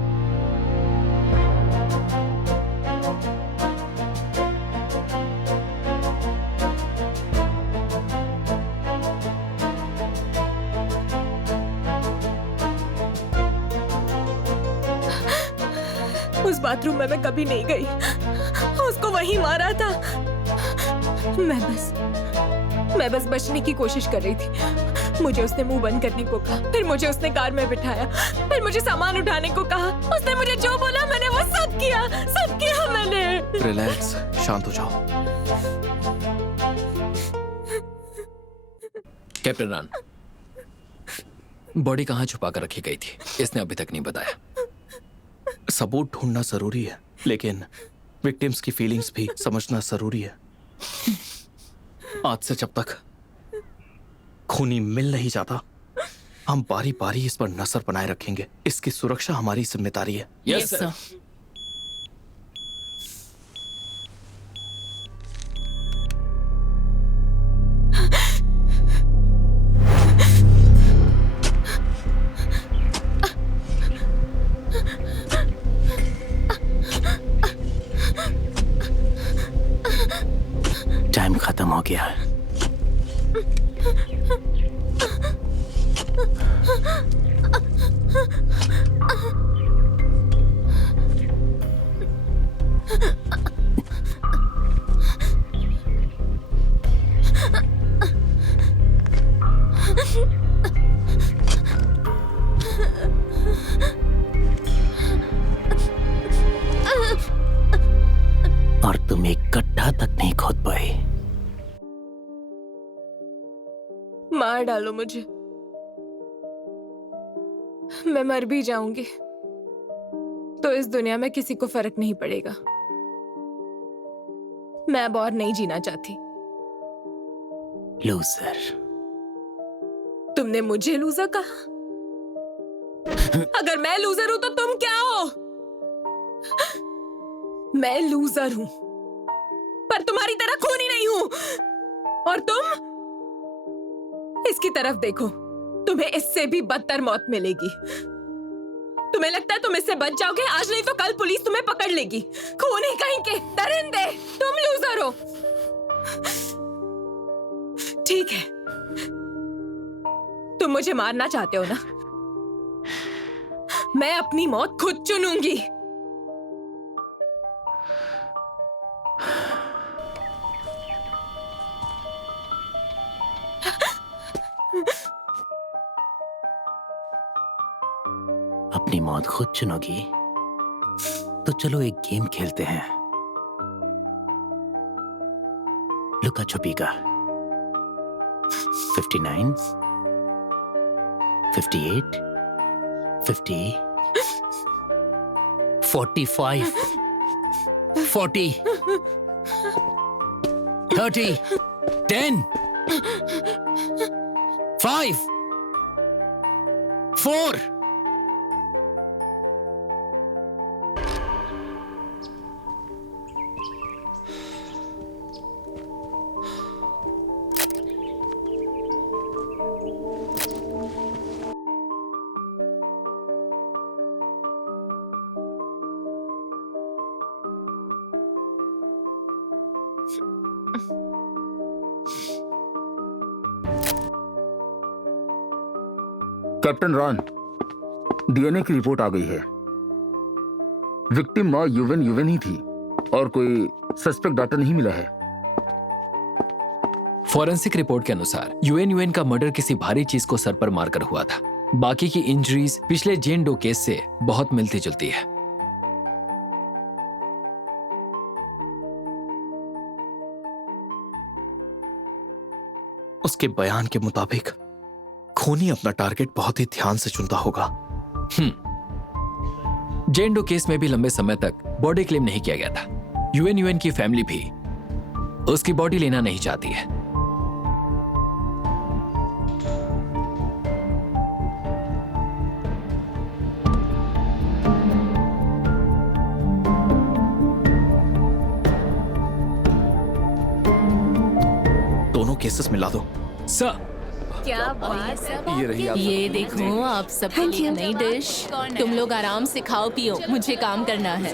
उस बाथरूम में मैं कभी नहीं गई, उसको वहीं मारा था। मैं बस बचने की कोशिश कर रही थी। मुझे उसने मुंह बंद करने को कहा, फिर मुझे उसने कार में बिठाया, फिर मुझे सामान उठाने को कहा। उसने मुझे जो बोला मैंने वो सब किया मैंने। रिलैक्स, शांत हो जाओ। कैप्टन रान, बॉडी कहाँ छुपा कर रखी गई थी, इसने अभी तक नहीं बताया। सबूत ढूंढना जरूरी है, लेकिन विक्टिम्स की फीलिंग्स भी समझना जरूरी है। आज से जब तक खूनी मिल नहीं जाता, हम बारी बारी इस पर नजर बनाए रखेंगे। इसकी सुरक्षा हमारी जिम्मेदारी है। Yes sir. मार डालो मुझे, मैं मर भी जाऊंगी तो इस दुनिया में किसी को फर्क नहीं पड़ेगा। मैं अब और नहीं जीना चाहती। लूजर। तुमने मुझे लूजर कहा? अगर मैं लूजर हूं तो तुम क्या हो? मैं लूजर हूं, पर तुम्हारी तरह खूनी नहीं हूं। और तुम इसकी तरफ देखो, तुम्हें इससे भी बदतर मौत मिलेगी। तुम्हें लगता है तुम इससे बच जाओगे? आज नहीं तो कल पुलिस तुम्हें पकड़ लेगी। खूनी कहीं के दरिंदे, तुम लूजर हो। ठीक है, तुम मुझे मारना चाहते हो ना? मैं अपनी मौत खुद चुनूंगी। अपनी मौत खुद चुनोगी तो चलो एक गेम खेलते हैं, लुका छुपी का। 59, 58, 50, 45, 40, 30, 10, 5, 4. कैप्टन रॉन, डीएनए की रिपोर्ट आ गई है। विक्टिम मां युवन ही थी और कोई सस्पेक्ट डाटा नहीं मिला है। फॉरेंसिक रिपोर्ट के अनुसार यूएन का मर्डर किसी भारी चीज को सर पर मारकर हुआ था। बाकी की इंजरीज पिछले जेन डो केस से बहुत मिलती जुलती है। उसके बयान के मुताबिक खूनी अपना टारगेट बहुत ही ध्यान से चुनता होगा। जेन डो केस में भी लंबे समय तक बॉडी क्लेम नहीं किया गया था। यूएन की फैमिली भी उसकी बॉडी लेना नहीं चाहती है। दोनों केसेस मिला दो। सर, क्या बात है। ये रही आप। ये देखो, आप सबके लिए नई डिश। तुम लोग आराम से खाओ पियो, मुझे काम करना है।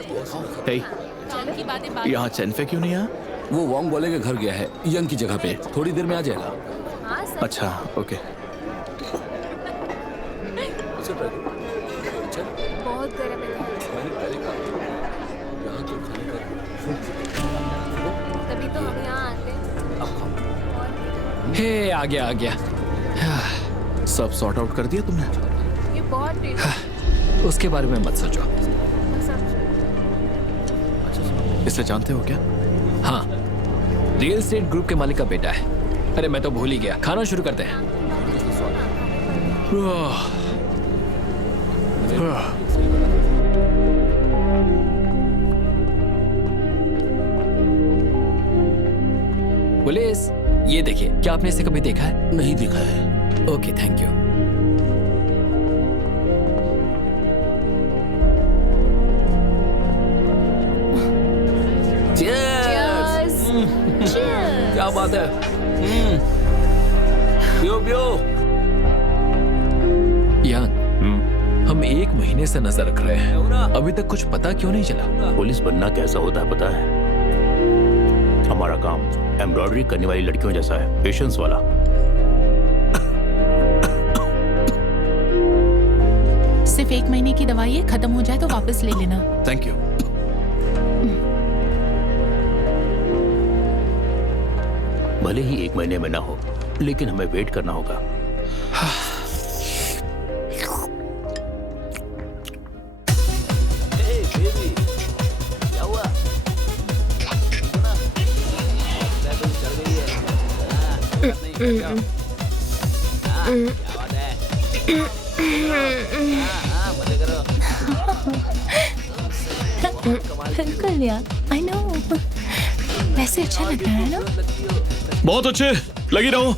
हे, काम की बातें बाद यहाँ चेनफे क्यों नहीं आया? वो वोंग बोले के घर गया है, यंग की जगह पे। थोड़ी देर में आ जाएगा। अच्छा, ओके। बहुत गर्म है, तभी तो हम यहाँ आते हैं। हे आ गया। सब सॉर्ट आउट कर दिया तुमने? ये बहुत उसके बारे में मत सोचो। इसे जानते हो क्या? हाँ, रियल एस्टेट ग्रुप के मालिक का बेटा है। अरे मैं तो भूल ही गया। खाना शुरू करते हैं। पुलिस, ये देखिए, क्या आपने इसे कभी देखा है? नहीं देखा है। Okay, thank you. क्या बात है। पियो। यान, हम 1 महीने से नजर रख रहे हैं, अभी तक कुछ पता क्यों नहीं चला? पुलिस बनना कैसा होता है पता है? हमारा काम एम्ब्रॉयडरी करने वाली लड़कियों जैसा है, पेशेंस वाला। सिर्फ 1 महीने की दवाई है, खत्म हो जाए तो वापस ले लेना। Thank you. भले ही 1 महीने में ना हो, लेकिन हमें वेट करना होगा। क्या हुआ? चढ़ गई है। हाँ मजे करो। बिल्कुल यार, आई नो। वैसे अच्छा लग रहा है ना? बहुत अच्छे, लगी रहो।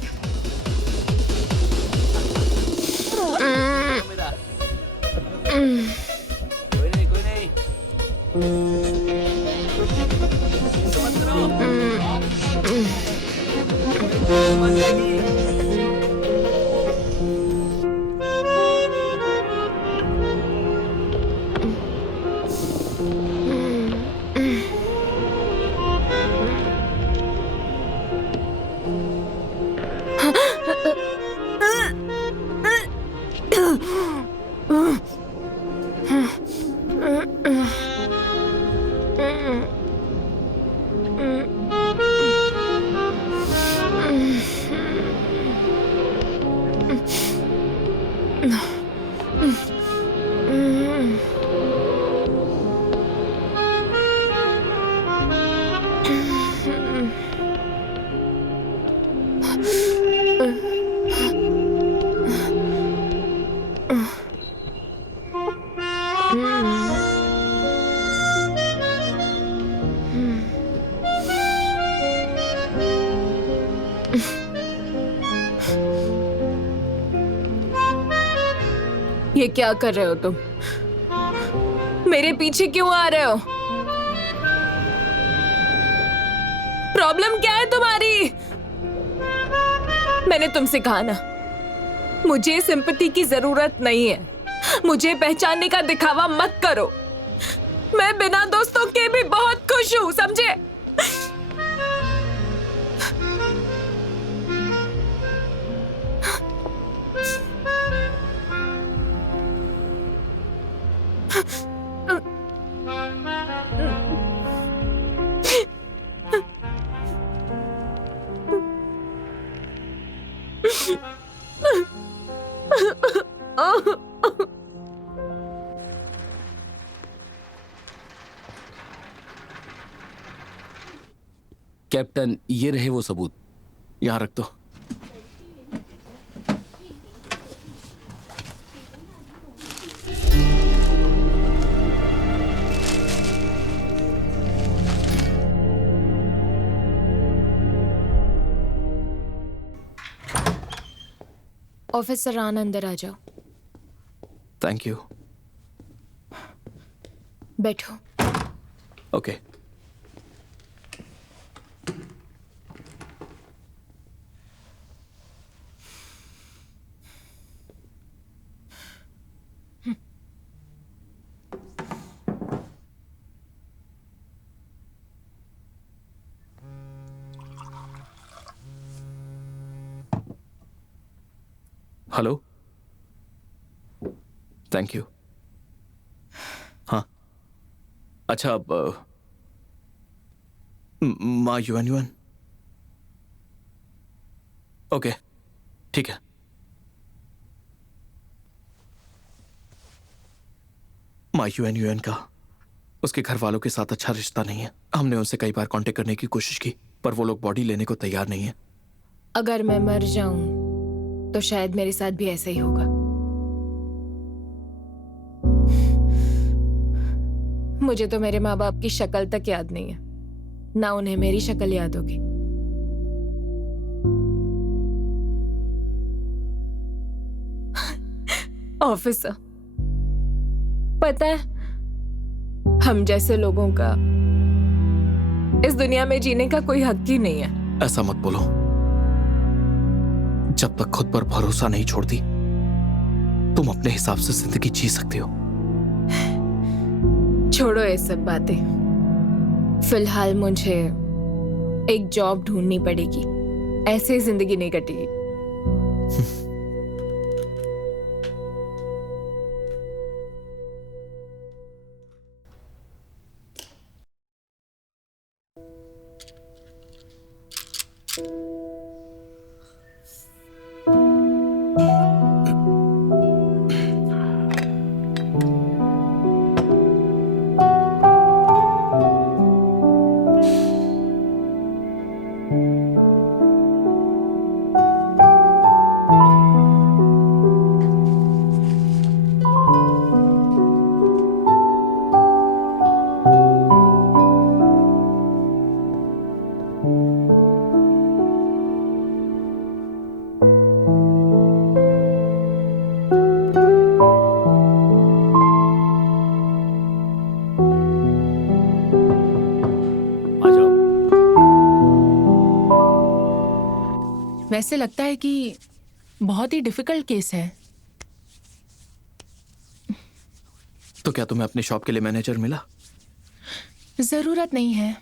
कोई नहीं कोई नहीं। मत करो। मत जाएगी। ये क्या कर रहे हो तुम? मेरे पीछे क्यों आ रहे हो? प्रॉब्लम क्या है तुम्हारी? मैंने तुमसे कहा ना, मुझे सिंपैथी की जरूरत नहीं है। मुझे पहचानने का दिखावा मत करो। मैं बिना दोस्तों के भी बहुत खुश हूं, समझे? कैप्टन, ये रहे वो सबूत। यहाँ रख दो। ऑफिसर रान, अंदर आ जाओ। Thank you. बैठो। ओके। हेलो। Thank you. हाँ, अच्छा, अब मा युएन। ओके, ठीक है। मा युएन का उसके घर वालों के साथ अच्छा रिश्ता नहीं है। हमने उनसे कई बार कांटेक्ट करने की कोशिश की, पर वो लोग बॉडी लेने को तैयार नहीं है। अगर मैं मर जाऊं तो शायद मेरे साथ भी ऐसा ही होगा। मुझे तो मेरे माँ बाप की शक्ल तक याद नहीं है, ना उन्हें मेरी शक्ल याद होगी। ऑफिसर, पता है, हम जैसे लोगों का इस दुनिया में जीने का कोई हक ही नहीं है। ऐसा मत बोलो। जब तक खुद पर भरोसा नहीं छोड़ती, तुम अपने हिसाब से जिंदगी जी सकते हो। छोड़ो ये सब बातें। फिलहाल मुझे एक जॉब ढूंढनी पड़ेगी, ऐसे ही जिंदगी नहीं कटेगी। ऐसे लगता है कि बहुत ही डिफिकल्ट केस है। तो क्या तुम्हें अपनी शॉप के लिए मैनेजर मिला? जरूरत नहीं है।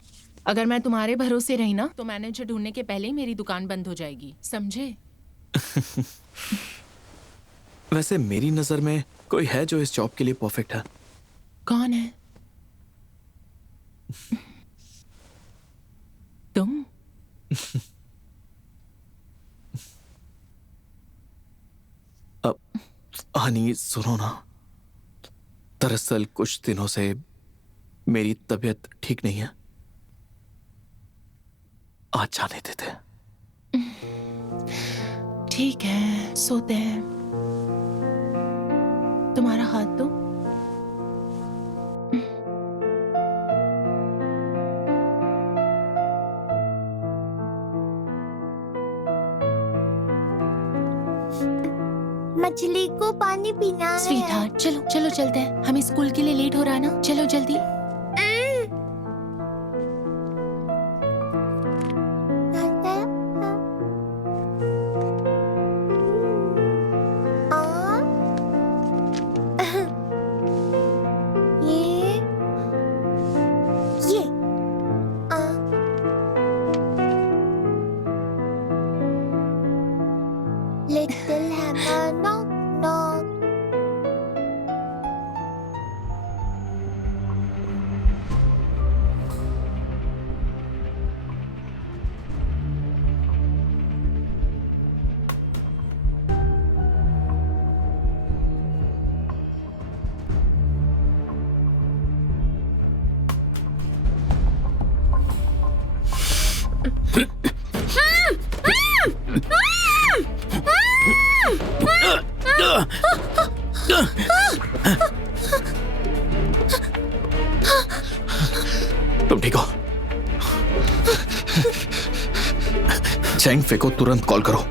अगर मैं तुम्हारे भरोसे रही ना तो मैनेजर ढूंढने के पहले ही मेरी दुकान बंद हो जाएगी, समझे? वैसे मेरी नजर में कोई है जो इस जॉब के लिए परफेक्ट है। कौन है? तुम? अब हनी सुनो ना, दरअसल कुछ दिनों से मेरी तबीयत ठीक नहीं है, आज जाने देते। ठीक है, सोते हैं। तुम्हारा हाथ दो। मछली को पानी पीना है। स्वीटहार्ट, चलो चलो चलते हैं, हमें स्कूल के लिए लेट हो रहा है ना, चलो जल्दी। Little hammer, knock, knock. तुम ठीक हो? चैंग फे को तुरंत कॉल करो।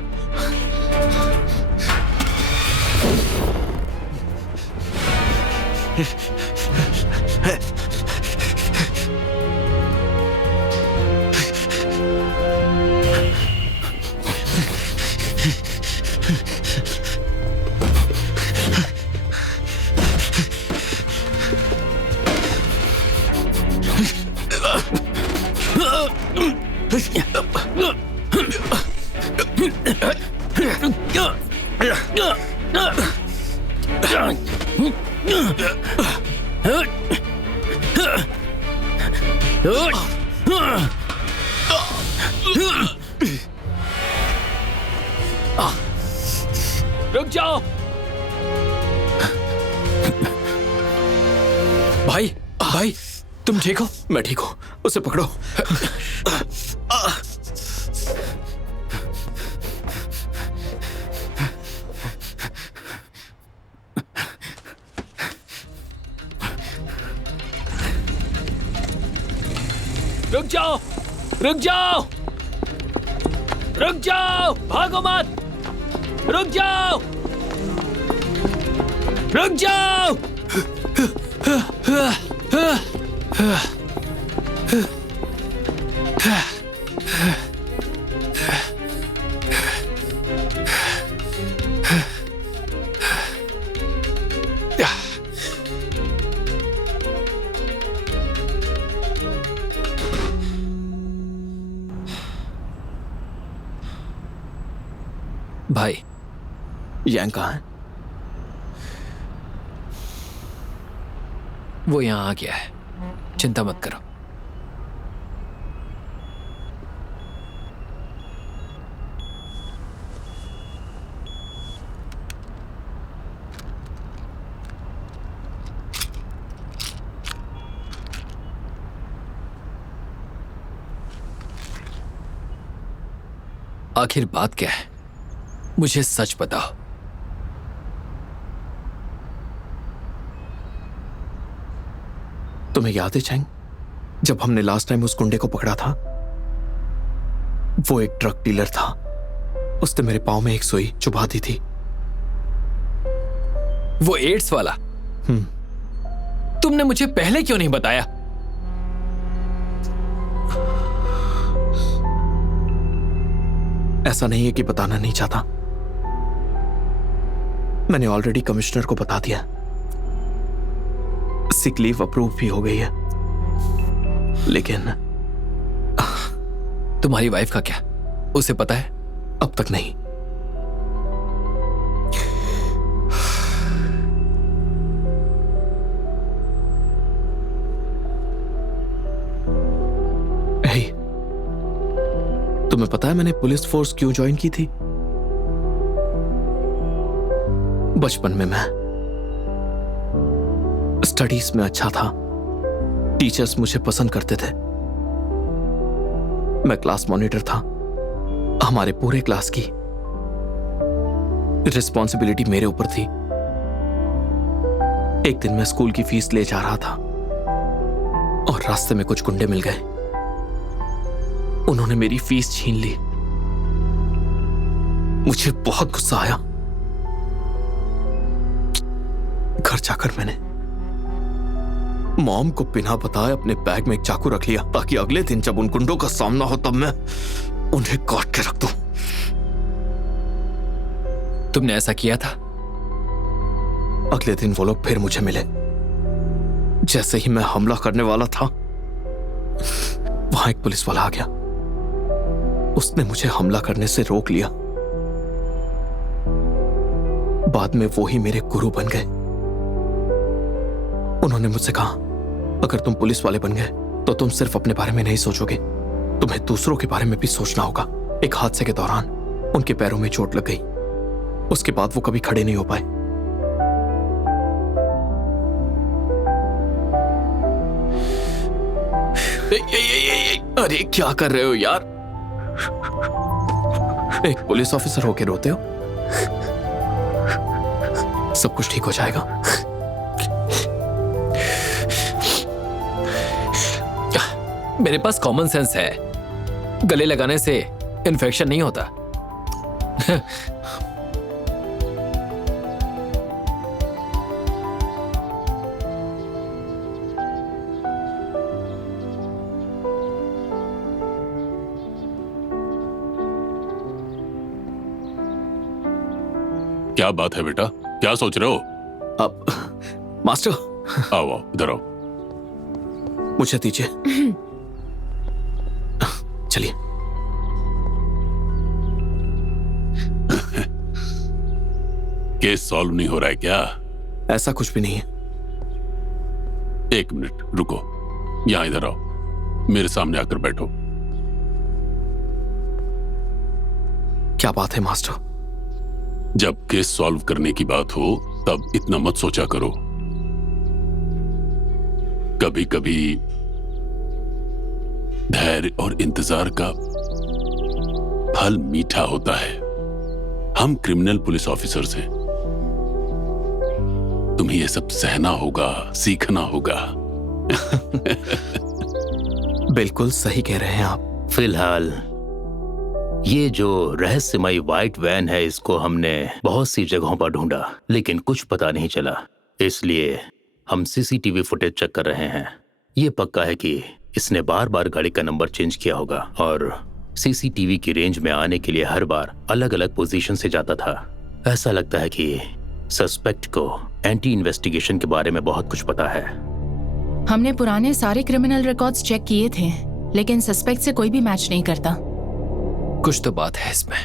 रुक जाओ भाई। भाई तुम ठीक हो? मैं ठीक हूं, उसे पकड़ो। रुक जाओ, रुक जाओ, रुक जाओ, भागो मत, रुक जाओ, रुक जाओ। भाई यांग कहाँ है? वो यहां आ गया है, चिंता मत करो। आखिर बात क्या है, मुझे सच बताओ। तुम्हें याद है चैंग, जब हमने लास्ट टाइम उस गुंडे को पकड़ा था, वो एक ड्रग डीलर था। उसने मेरे पांव में एक सुई चुभा दी थी। वो एड्स वाला? तुमने मुझे पहले क्यों नहीं बताया? ऐसा नहीं है कि बताना नहीं चाहता। मैंने ऑलरेडी कमिश्नर को बता दिया। सिक लीव अप्रूव भी हो गई है। लेकिन तुम्हारी वाइफ का क्या, उसे पता है? अब तक नहीं। हे, तुम्हें पता है मैंने पुलिस फोर्स क्यों ज्वाइन की थी? बचपन में मैं स्टडीज में अच्छा था, टीचर्स मुझे पसंद करते थे, मैं क्लास मॉनिटर था, हमारे पूरे क्लास की रिस्पॉन्सिबिलिटी मेरे ऊपर थी। एक दिन मैं स्कूल की फीस ले जा रहा था और रास्ते में कुछ गुंडे मिल गए। उन्होंने मेरी फीस छीन ली। मुझे बहुत गुस्सा आया। घर जाकर मैंने मॉम को बिना बताए अपने बैग में एक चाकू रख लिया ताकि अगले दिन जब उन गुंडों का सामना हो तब मैं उन्हें काट के रख दूं। तुमने ऐसा किया था? अगले दिन वो लोग फिर मुझे मिले। जैसे ही मैं हमला करने वाला था, वहां एक पुलिस वाला आ गया। उसने मुझे हमला करने से रोक लिया। बाद में वो ही मेरे गुरु बन गए। उन्होंने मुझसे कहा, अगर तुम पुलिस वाले बन गए तो तुम सिर्फ अपने बारे में नहीं सोचोगे, तुम्हें दूसरों के बारे में भी सोचना होगा। एक हादसे के दौरान उनके पैरों में चोट लग गई। उसके बाद वो कभी खड़े नहीं हो पाए। अरे क्या कर रहे हो यार? एक पुलिस ऑफिसर होके रोते हो? सब कुछ ठीक हो जाएगा। मेरे पास कॉमन सेंस है। गले लगाने से इन्फेक्शन नहीं होता। क्या बात है बेटा, क्या सोच रहे हो? अब मास्टर, आओ आओ, इधर आओ। मुझे दीजिए। चलिए। केस सॉल्व नहीं हो रहा है क्या? ऐसा कुछ भी नहीं है। एक मिनट रुको, यहां इधर आओ, मेरे सामने आकर बैठो। क्या बात है मास्टर? जब केस सॉल्व करने की बात हो तब इतना मत सोचा करो। कभी कभी धैर्य और इंतजार का फल मीठा होता है। हम क्रिमिनल पुलिस ऑफिसर्स हैं, तुम्हें यह सब सहना होगा, सीखना होगा। बिल्कुल सही कह रहे हैं आप। फिलहाल ये जो रहस्यमयी व्हाइट वैन है, इसको हमने बहुत सी जगहों पर ढूंढा लेकिन कुछ पता नहीं चला। इसलिए हम सीसीटीवी फुटेज चेक कर रहे हैं। ये पक्का है कि इसने बार बार गाड़ी का नंबर चेंज किया होगा और सीसीटीवी की रेंज में आने के लिए हर बार अलग अलग पोजीशन से जाता था। ऐसा लगता है कि सस्पेक्ट को एंटी इन्वेस्टिगेशन के बारे में बहुत कुछ पता है। हमने पुराने सारे क्रिमिनल रिकॉर्ड्स चेक किए थे लेकिन सस्पेक्ट से कोई भी मैच नहीं करता। कुछ तो बात है इसमें।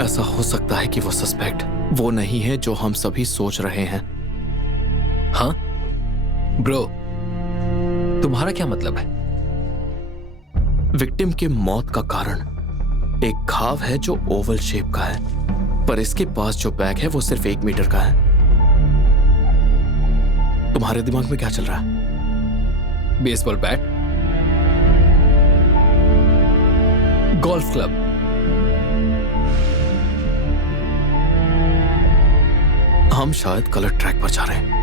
ऐसा हो सकता है कि वो सस्पेक्ट वो नहीं है जो हम सभी सोच रहे हैं। हाँ ब्रो, तुम्हारा क्या मतलब है? विक्टिम के मौत का कारण एक घाव है जो ओवल शेप का है, पर इसके पास जो बैग है वो सिर्फ 1 मीटर का है। तुम्हारे दिमाग में क्या चल रहा है? Baseball bat? Golf club. हम शायद गलत ट्रैक पर जा रहे हैं।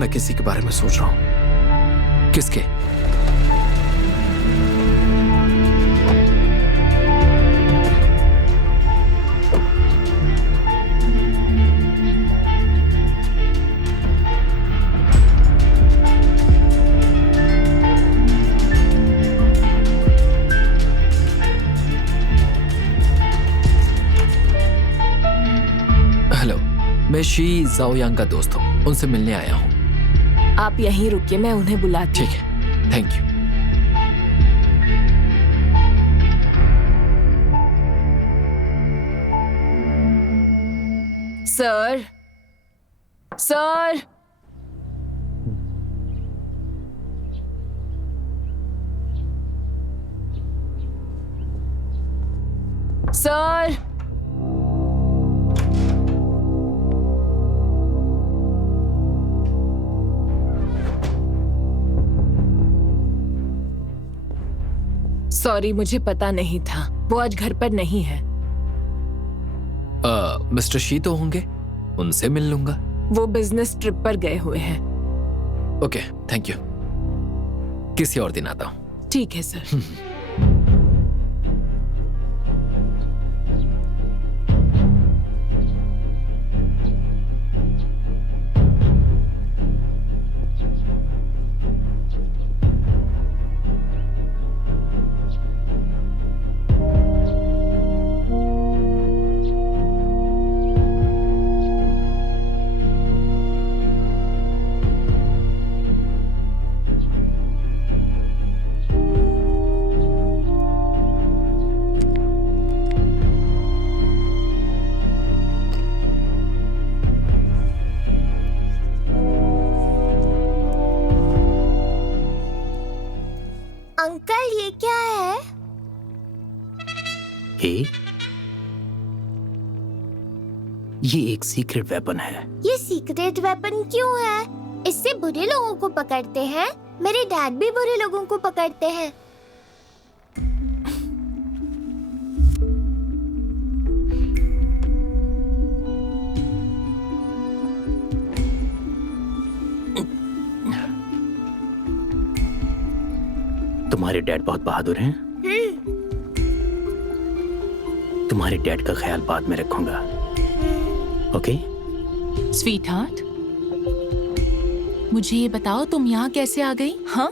मैं किसी के बारे में सोच रहा हूं। किसके? हेलो, मैं शी जाओयांग का दोस्त हूँ, उनसे मिलने आया हूँ। आप यहीं रुकिए, मैं उन्हें बुलाती हूँ। ठीक है, thank you. Sir, sir, sir, sorry, मुझे पता नहीं था। वो आज घर पर नहीं है। मिस्टर शी तो होंगे, उनसे मिल लूंगा। वो बिजनेस ट्रिप पर गए हुए हैं। Okay, thank you. किसी और दिन आता हूँ। ठीक है सर। अंकल ये क्या है? ये एक सीक्रेट वेपन है। ये सीक्रेट वेपन क्यों है? इससे बुरे लोगों को पकड़ते हैं। मेरे डैड भी बुरे लोगों को पकड़ते हैं। तुम्हारे डैड बहुत बहादुर हैं। तुम्हारे डैड का ख्याल बाद में रखूंगा, ओके? स्वीट हार्ट, मुझे ये बताओ तुम यहाँ कैसे आ गई? हाँ?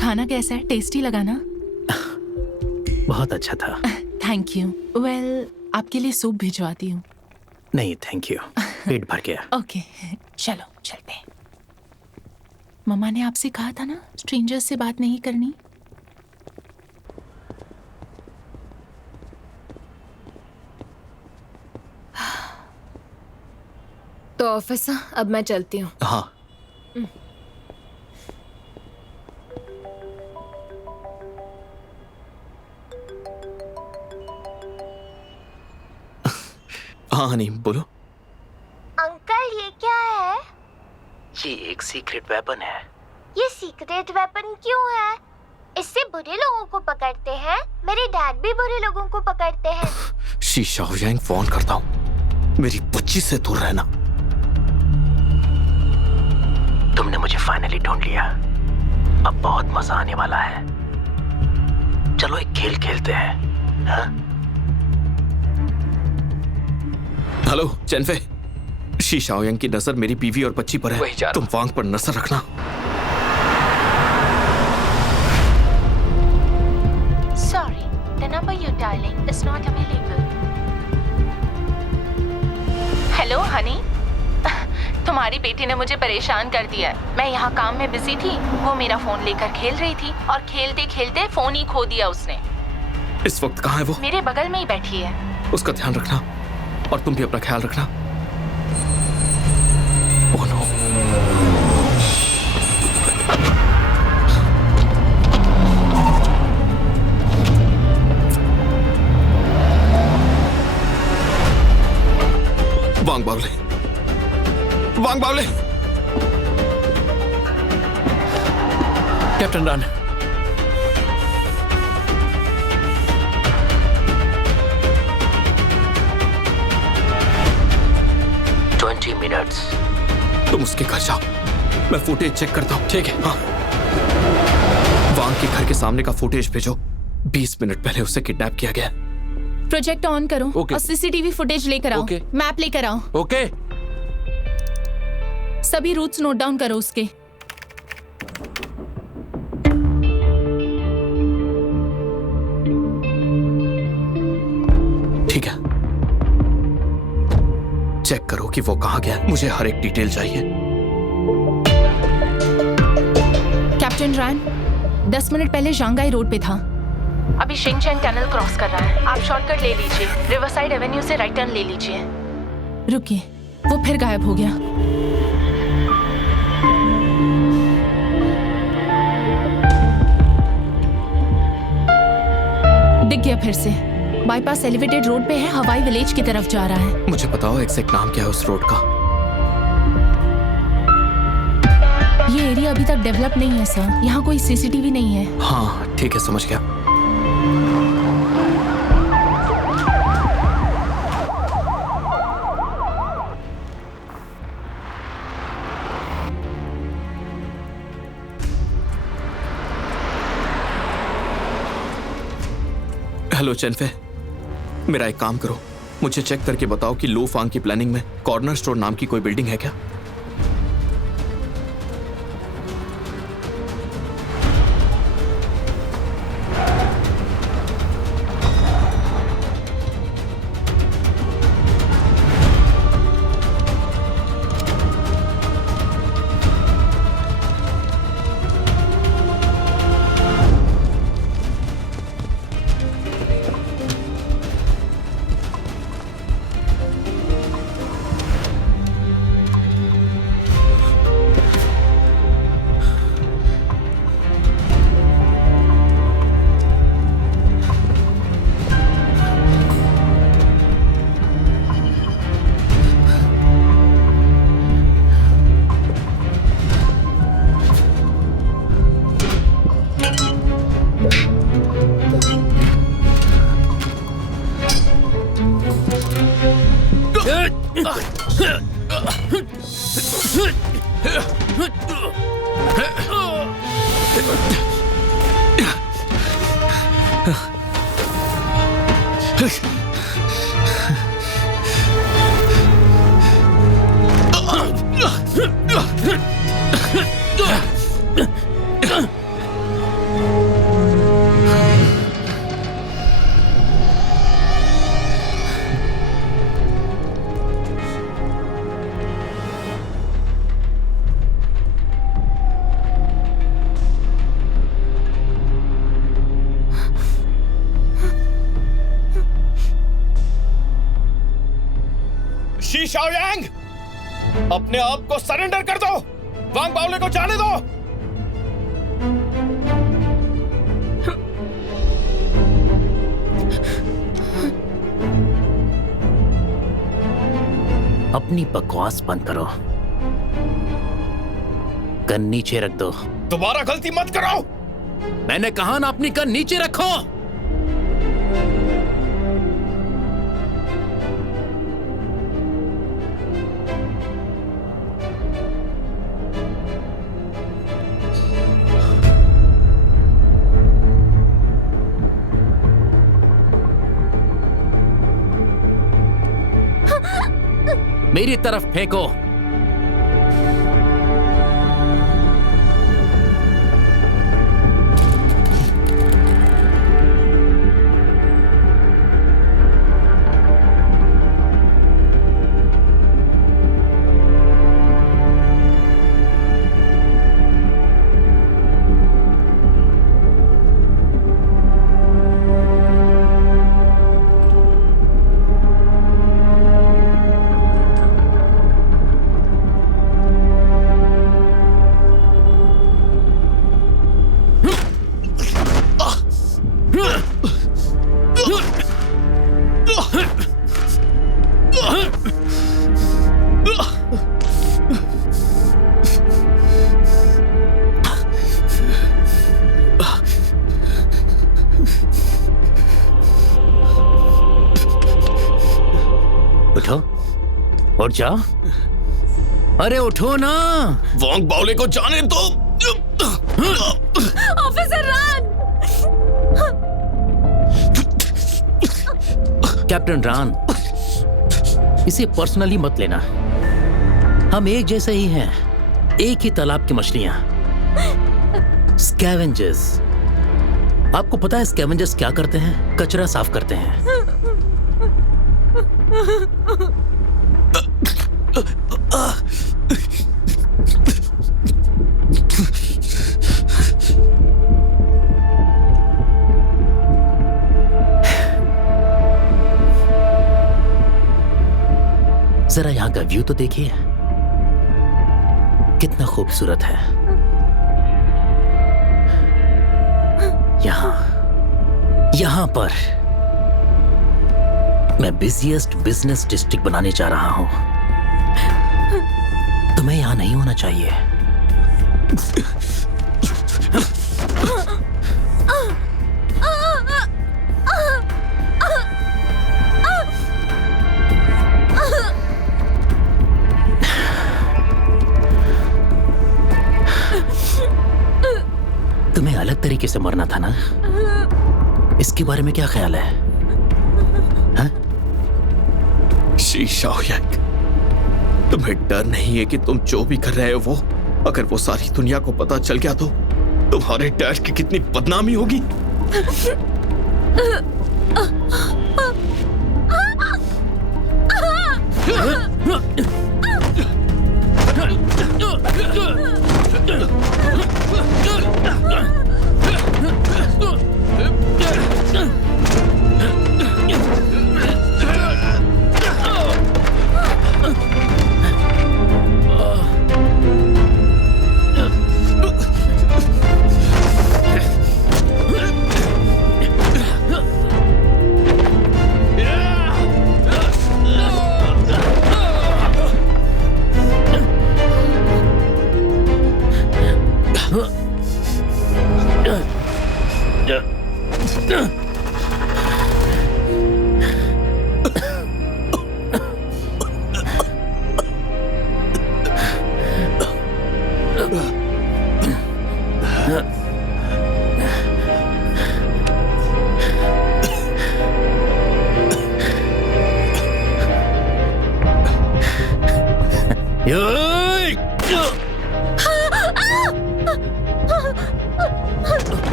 खाना कैसा है? टेस्टी लगा ना? बहुत अच्छा था। Thank you. वेल, आपके लिए सूप भिजवाती हूँ। नहीं थैंक यू, पेट भर गया। ओके, चलो चलते हैं। मम्मा ने आपसे कहा था ना स्ट्रेंजर्स से बात नहीं करनी। तो ऑफिसर, अब मैं चलती हूँ। हाँ, हाँ हनी बोलो। अंकल ये क्या है? ये एक सीक्रेट वेपन है। ये सीक्रेट वेपन क्यों है? इससे बुरे लोगों को पकड़ते हैं। मेरे डैड भी बुरे लोगों को पकड़ते हैं। शी शाओयांग, फोन करता हूँ। मेरी बच्ची से दूर रहना। तुमने मुझे फाइनली ढूंढ लिया। अब बहुत मजा आने वाला है। चलो एक खेल खेलते हैं, हाँ? हेलो चेनफे, शी शाओयांग की नजर मेरी बीवी और बच्ची पर वही जा है। रहा तुम वांग पर नजर रखना। Sorry, the number you're dialing is not available. Hello Honey, तुम्हारी बेटी ने मुझे परेशान कर दिया है। मैं यहाँ काम में बिजी थी, वो मेरा फोन लेकर खेल रही थी और खेलते खेलते फोन ही खो दिया उसने। इस वक्त कहाँ है वो? मेरे बगल में ही बैठी है। उसका ध्यान रखना और तुम भी अपना ख्याल रखना। Oh no. वांग बावले, वांग बावले। Captain run. मिनट्स। तुम उसके घर जाओ, मैं फुटेज चेक करता हूँ। ठीक है। हाँ, वांग के घर के सामने का फुटेज भेजो। 20 मिनट पहले उसे किडनैप किया गया। प्रोजेक्ट ऑन करो ओके। और सीसीटीवी फुटेज लेकर आओ। ओके। मैप लेकर आओ। ओके। सभी रूट्स नोट डाउन करो उसके। ठीक है, चेक करो कि वो कहाँ गया। मुझे हर एक डिटेल चाहिए। कैप्टन रैन 10 मिनट पहले शांघाई रोड पे था, अभी शिंगचैन टनल क्रॉस कर रहा है। आप शॉर्टकट ले लीजिए, रिवरसाइड एवेन्यू से राइट टर्न ले लीजिए। रुकिए, वो फिर गायब हो गया। दिख गया फिर से। बाईपास एलिवेटेड रोड पे है, हवाई विलेज की तरफ जा रहा है। मुझे बताओ एग्जैक्ट नाम क्या है उस रोड का। ये एरिया अभी तक डेवलप नहीं है सर, यहाँ कोई सीसीटीवी नहीं है। हाँ ठीक है, समझ गया। हेलो चेनफे, मेरा एक काम करो, मुझे चेक करके बताओ कि लो फांग की प्लानिंग में कॉर्नर स्टोर नाम की कोई बिल्डिंग है क्या। शी शाओयांग, अपने आप को सरेंडर कर दो। वांग बाओले को जाने दो। अपनी बकवास बंद करो, गन नीचे रख दो। दोबारा गलती मत करो। मैंने कहा ना, अपनी गन नीचे रखो। मेरी तरफ फेंको। उठो, उठ जाओ। अरे उठो ना। वांग बावले को जाने दो। ऑफिसर रान। कैप्टन रान, इसे पर्सनली मत लेना। हम एक जैसे ही हैं, एक ही तालाब की मछलियां। स्कैवेंजर्स। आपको पता है स्कैवेंजर्स क्या करते हैं? कचरा साफ करते हैं। जरा यहां का व्यू तो देखिए, कितना खूबसूरत है। यहां पर मैं बिजिएस्ट बिजनेस डिस्ट्रिक्ट बनाने जा रहा हूं। तुम्हें यहां नहीं होना चाहिए। तुम्हें अलग तरीके से मरना था ना? इसके बारे में क्या ख्याल है? हाँ? शी शाओयांग, तुम्हें डर नहीं है कि तुम जो भी कर रहे हो वो, अगर वो सारी दुनिया को पता चल गया तो तुम्हारे डैड की कितनी बदनामी होगी?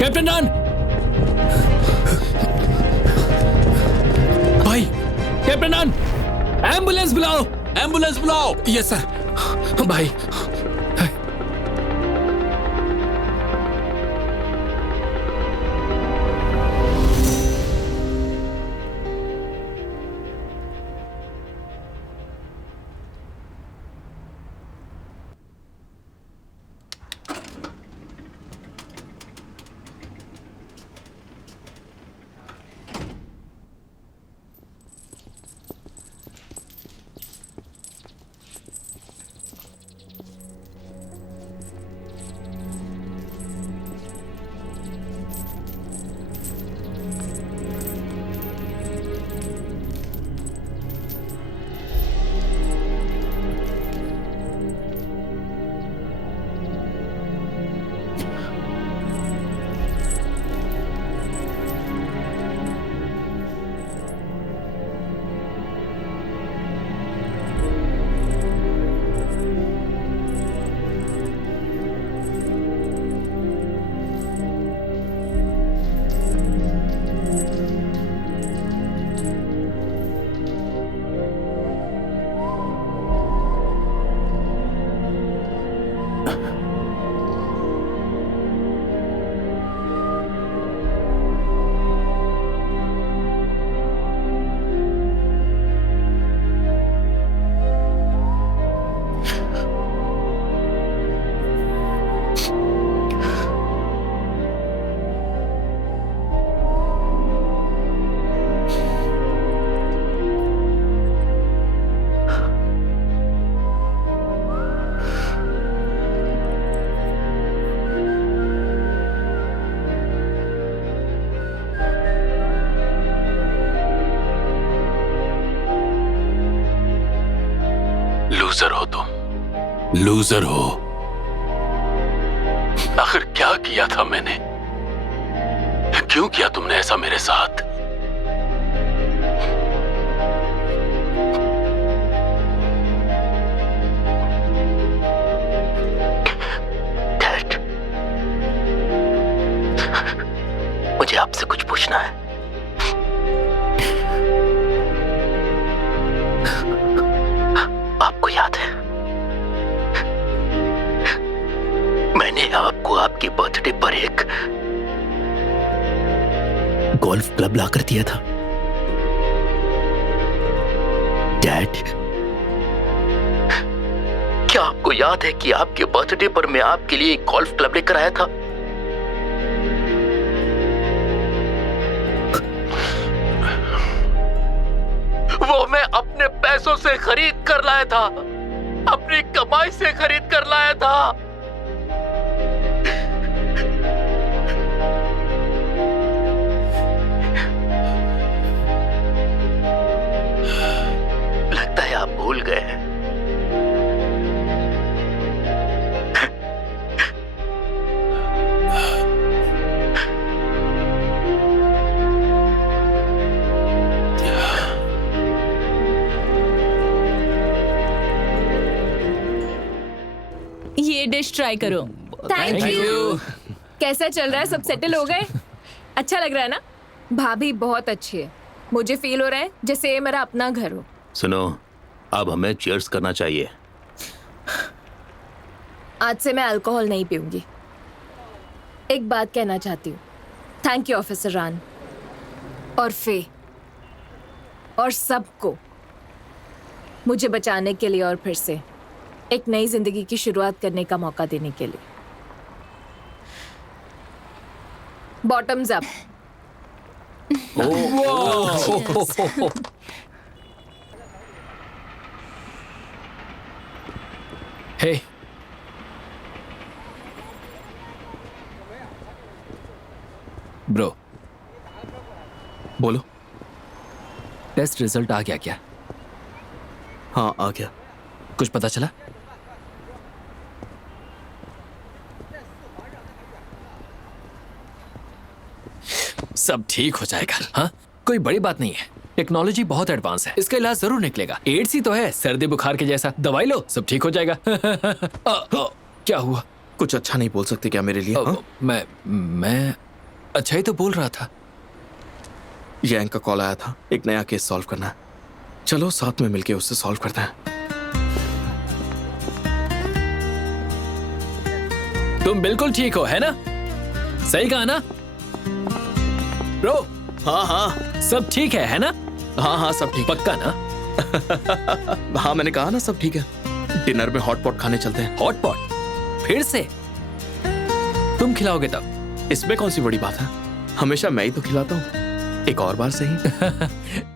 कैप्टन रान! भाई, कैप्टन रान! एम्बुलेंस बुलाओ! एम्बुलेंस बुलाओ! Yes sir. भाई, लूजर हो तुम, लूजर हो। आखिर क्या किया था मैंने? क्यों किया तुमने ऐसा मेरे साथ? डैड, मुझे आपसे कुछ पूछना है। आपको याद है मैंने आपको आपके बर्थडे पर एक गोल्फ क्लब लाकर दिया था? डैड, क्या आपको याद है कि आपके बर्थडे पर मैं आपके लिए एक गोल्फ क्लब लेकर आया था? वो मैं अपने पैसों से खरीद कर लाया था, अपनी कमाई से खरीद कर लाया था। लगता है आप भूल गए हैं। ये डिश ट्राई करो। Thank you. कैसा चल रहा है? सब सेटल हो गए? अच्छा लग रहा है ना? भाभी बहुत अच्छी है। मुझे फील हो रहा है जैसे ये मेरा अपना घर हो। सुनो, अब हमें चीयर्स करना चाहिए। आज से मैं अल्कोहल नहीं पीऊंगी। एक बात कहना चाहती हूँ। थैंक यू ऑफिसर रान और फे और सबको मुझे बचाने के लिए और फिर से एक नई जिंदगी की शुरुआत करने का मौका देने के लिए। Bottoms up. हे, ब्रो, बोलो। टेस्ट रिजल्ट आ गया क्या? हाँ, आ गया। कुछ पता चला? सब ठीक हो जाएगा। हाँ, कोई बड़ी बात नहीं है। टेक्नोलॉजी बहुत एडवांस है, इसका इलाज जरूर निकलेगा। एड्स ही तो है, सर्दी बुखार के जैसा। दवाई लो, सब ठीक हो जाएगा। क्या हुआ? कुछ अच्छा नहीं बोल सकते क्या मेरे लिए? हाँ? मैं अच्छा ही तो बोल रहा था। यंग का कॉल आया था, एक नया केस सॉल्व करना है। चलो साथ में मिलके उससे सॉल्व करते हैं। तुम बिल्कुल ठीक हो, है ना? सही कहा ना ब्रो? हाँ हाँ, सब ठीक है ना? हाँ हाँ, सब ठीक। पक्का ना? हाँ, मैंने कहा ना सब ठीक है। डिनर में हॉट पॉट खाने चलते हैं। Hot pot? फिर से? तुम खिलाओगे तब? इसमें कौन सी बड़ी बात है? हमेशा मैं ही तो खिलाता हूँ। एक और बार सही।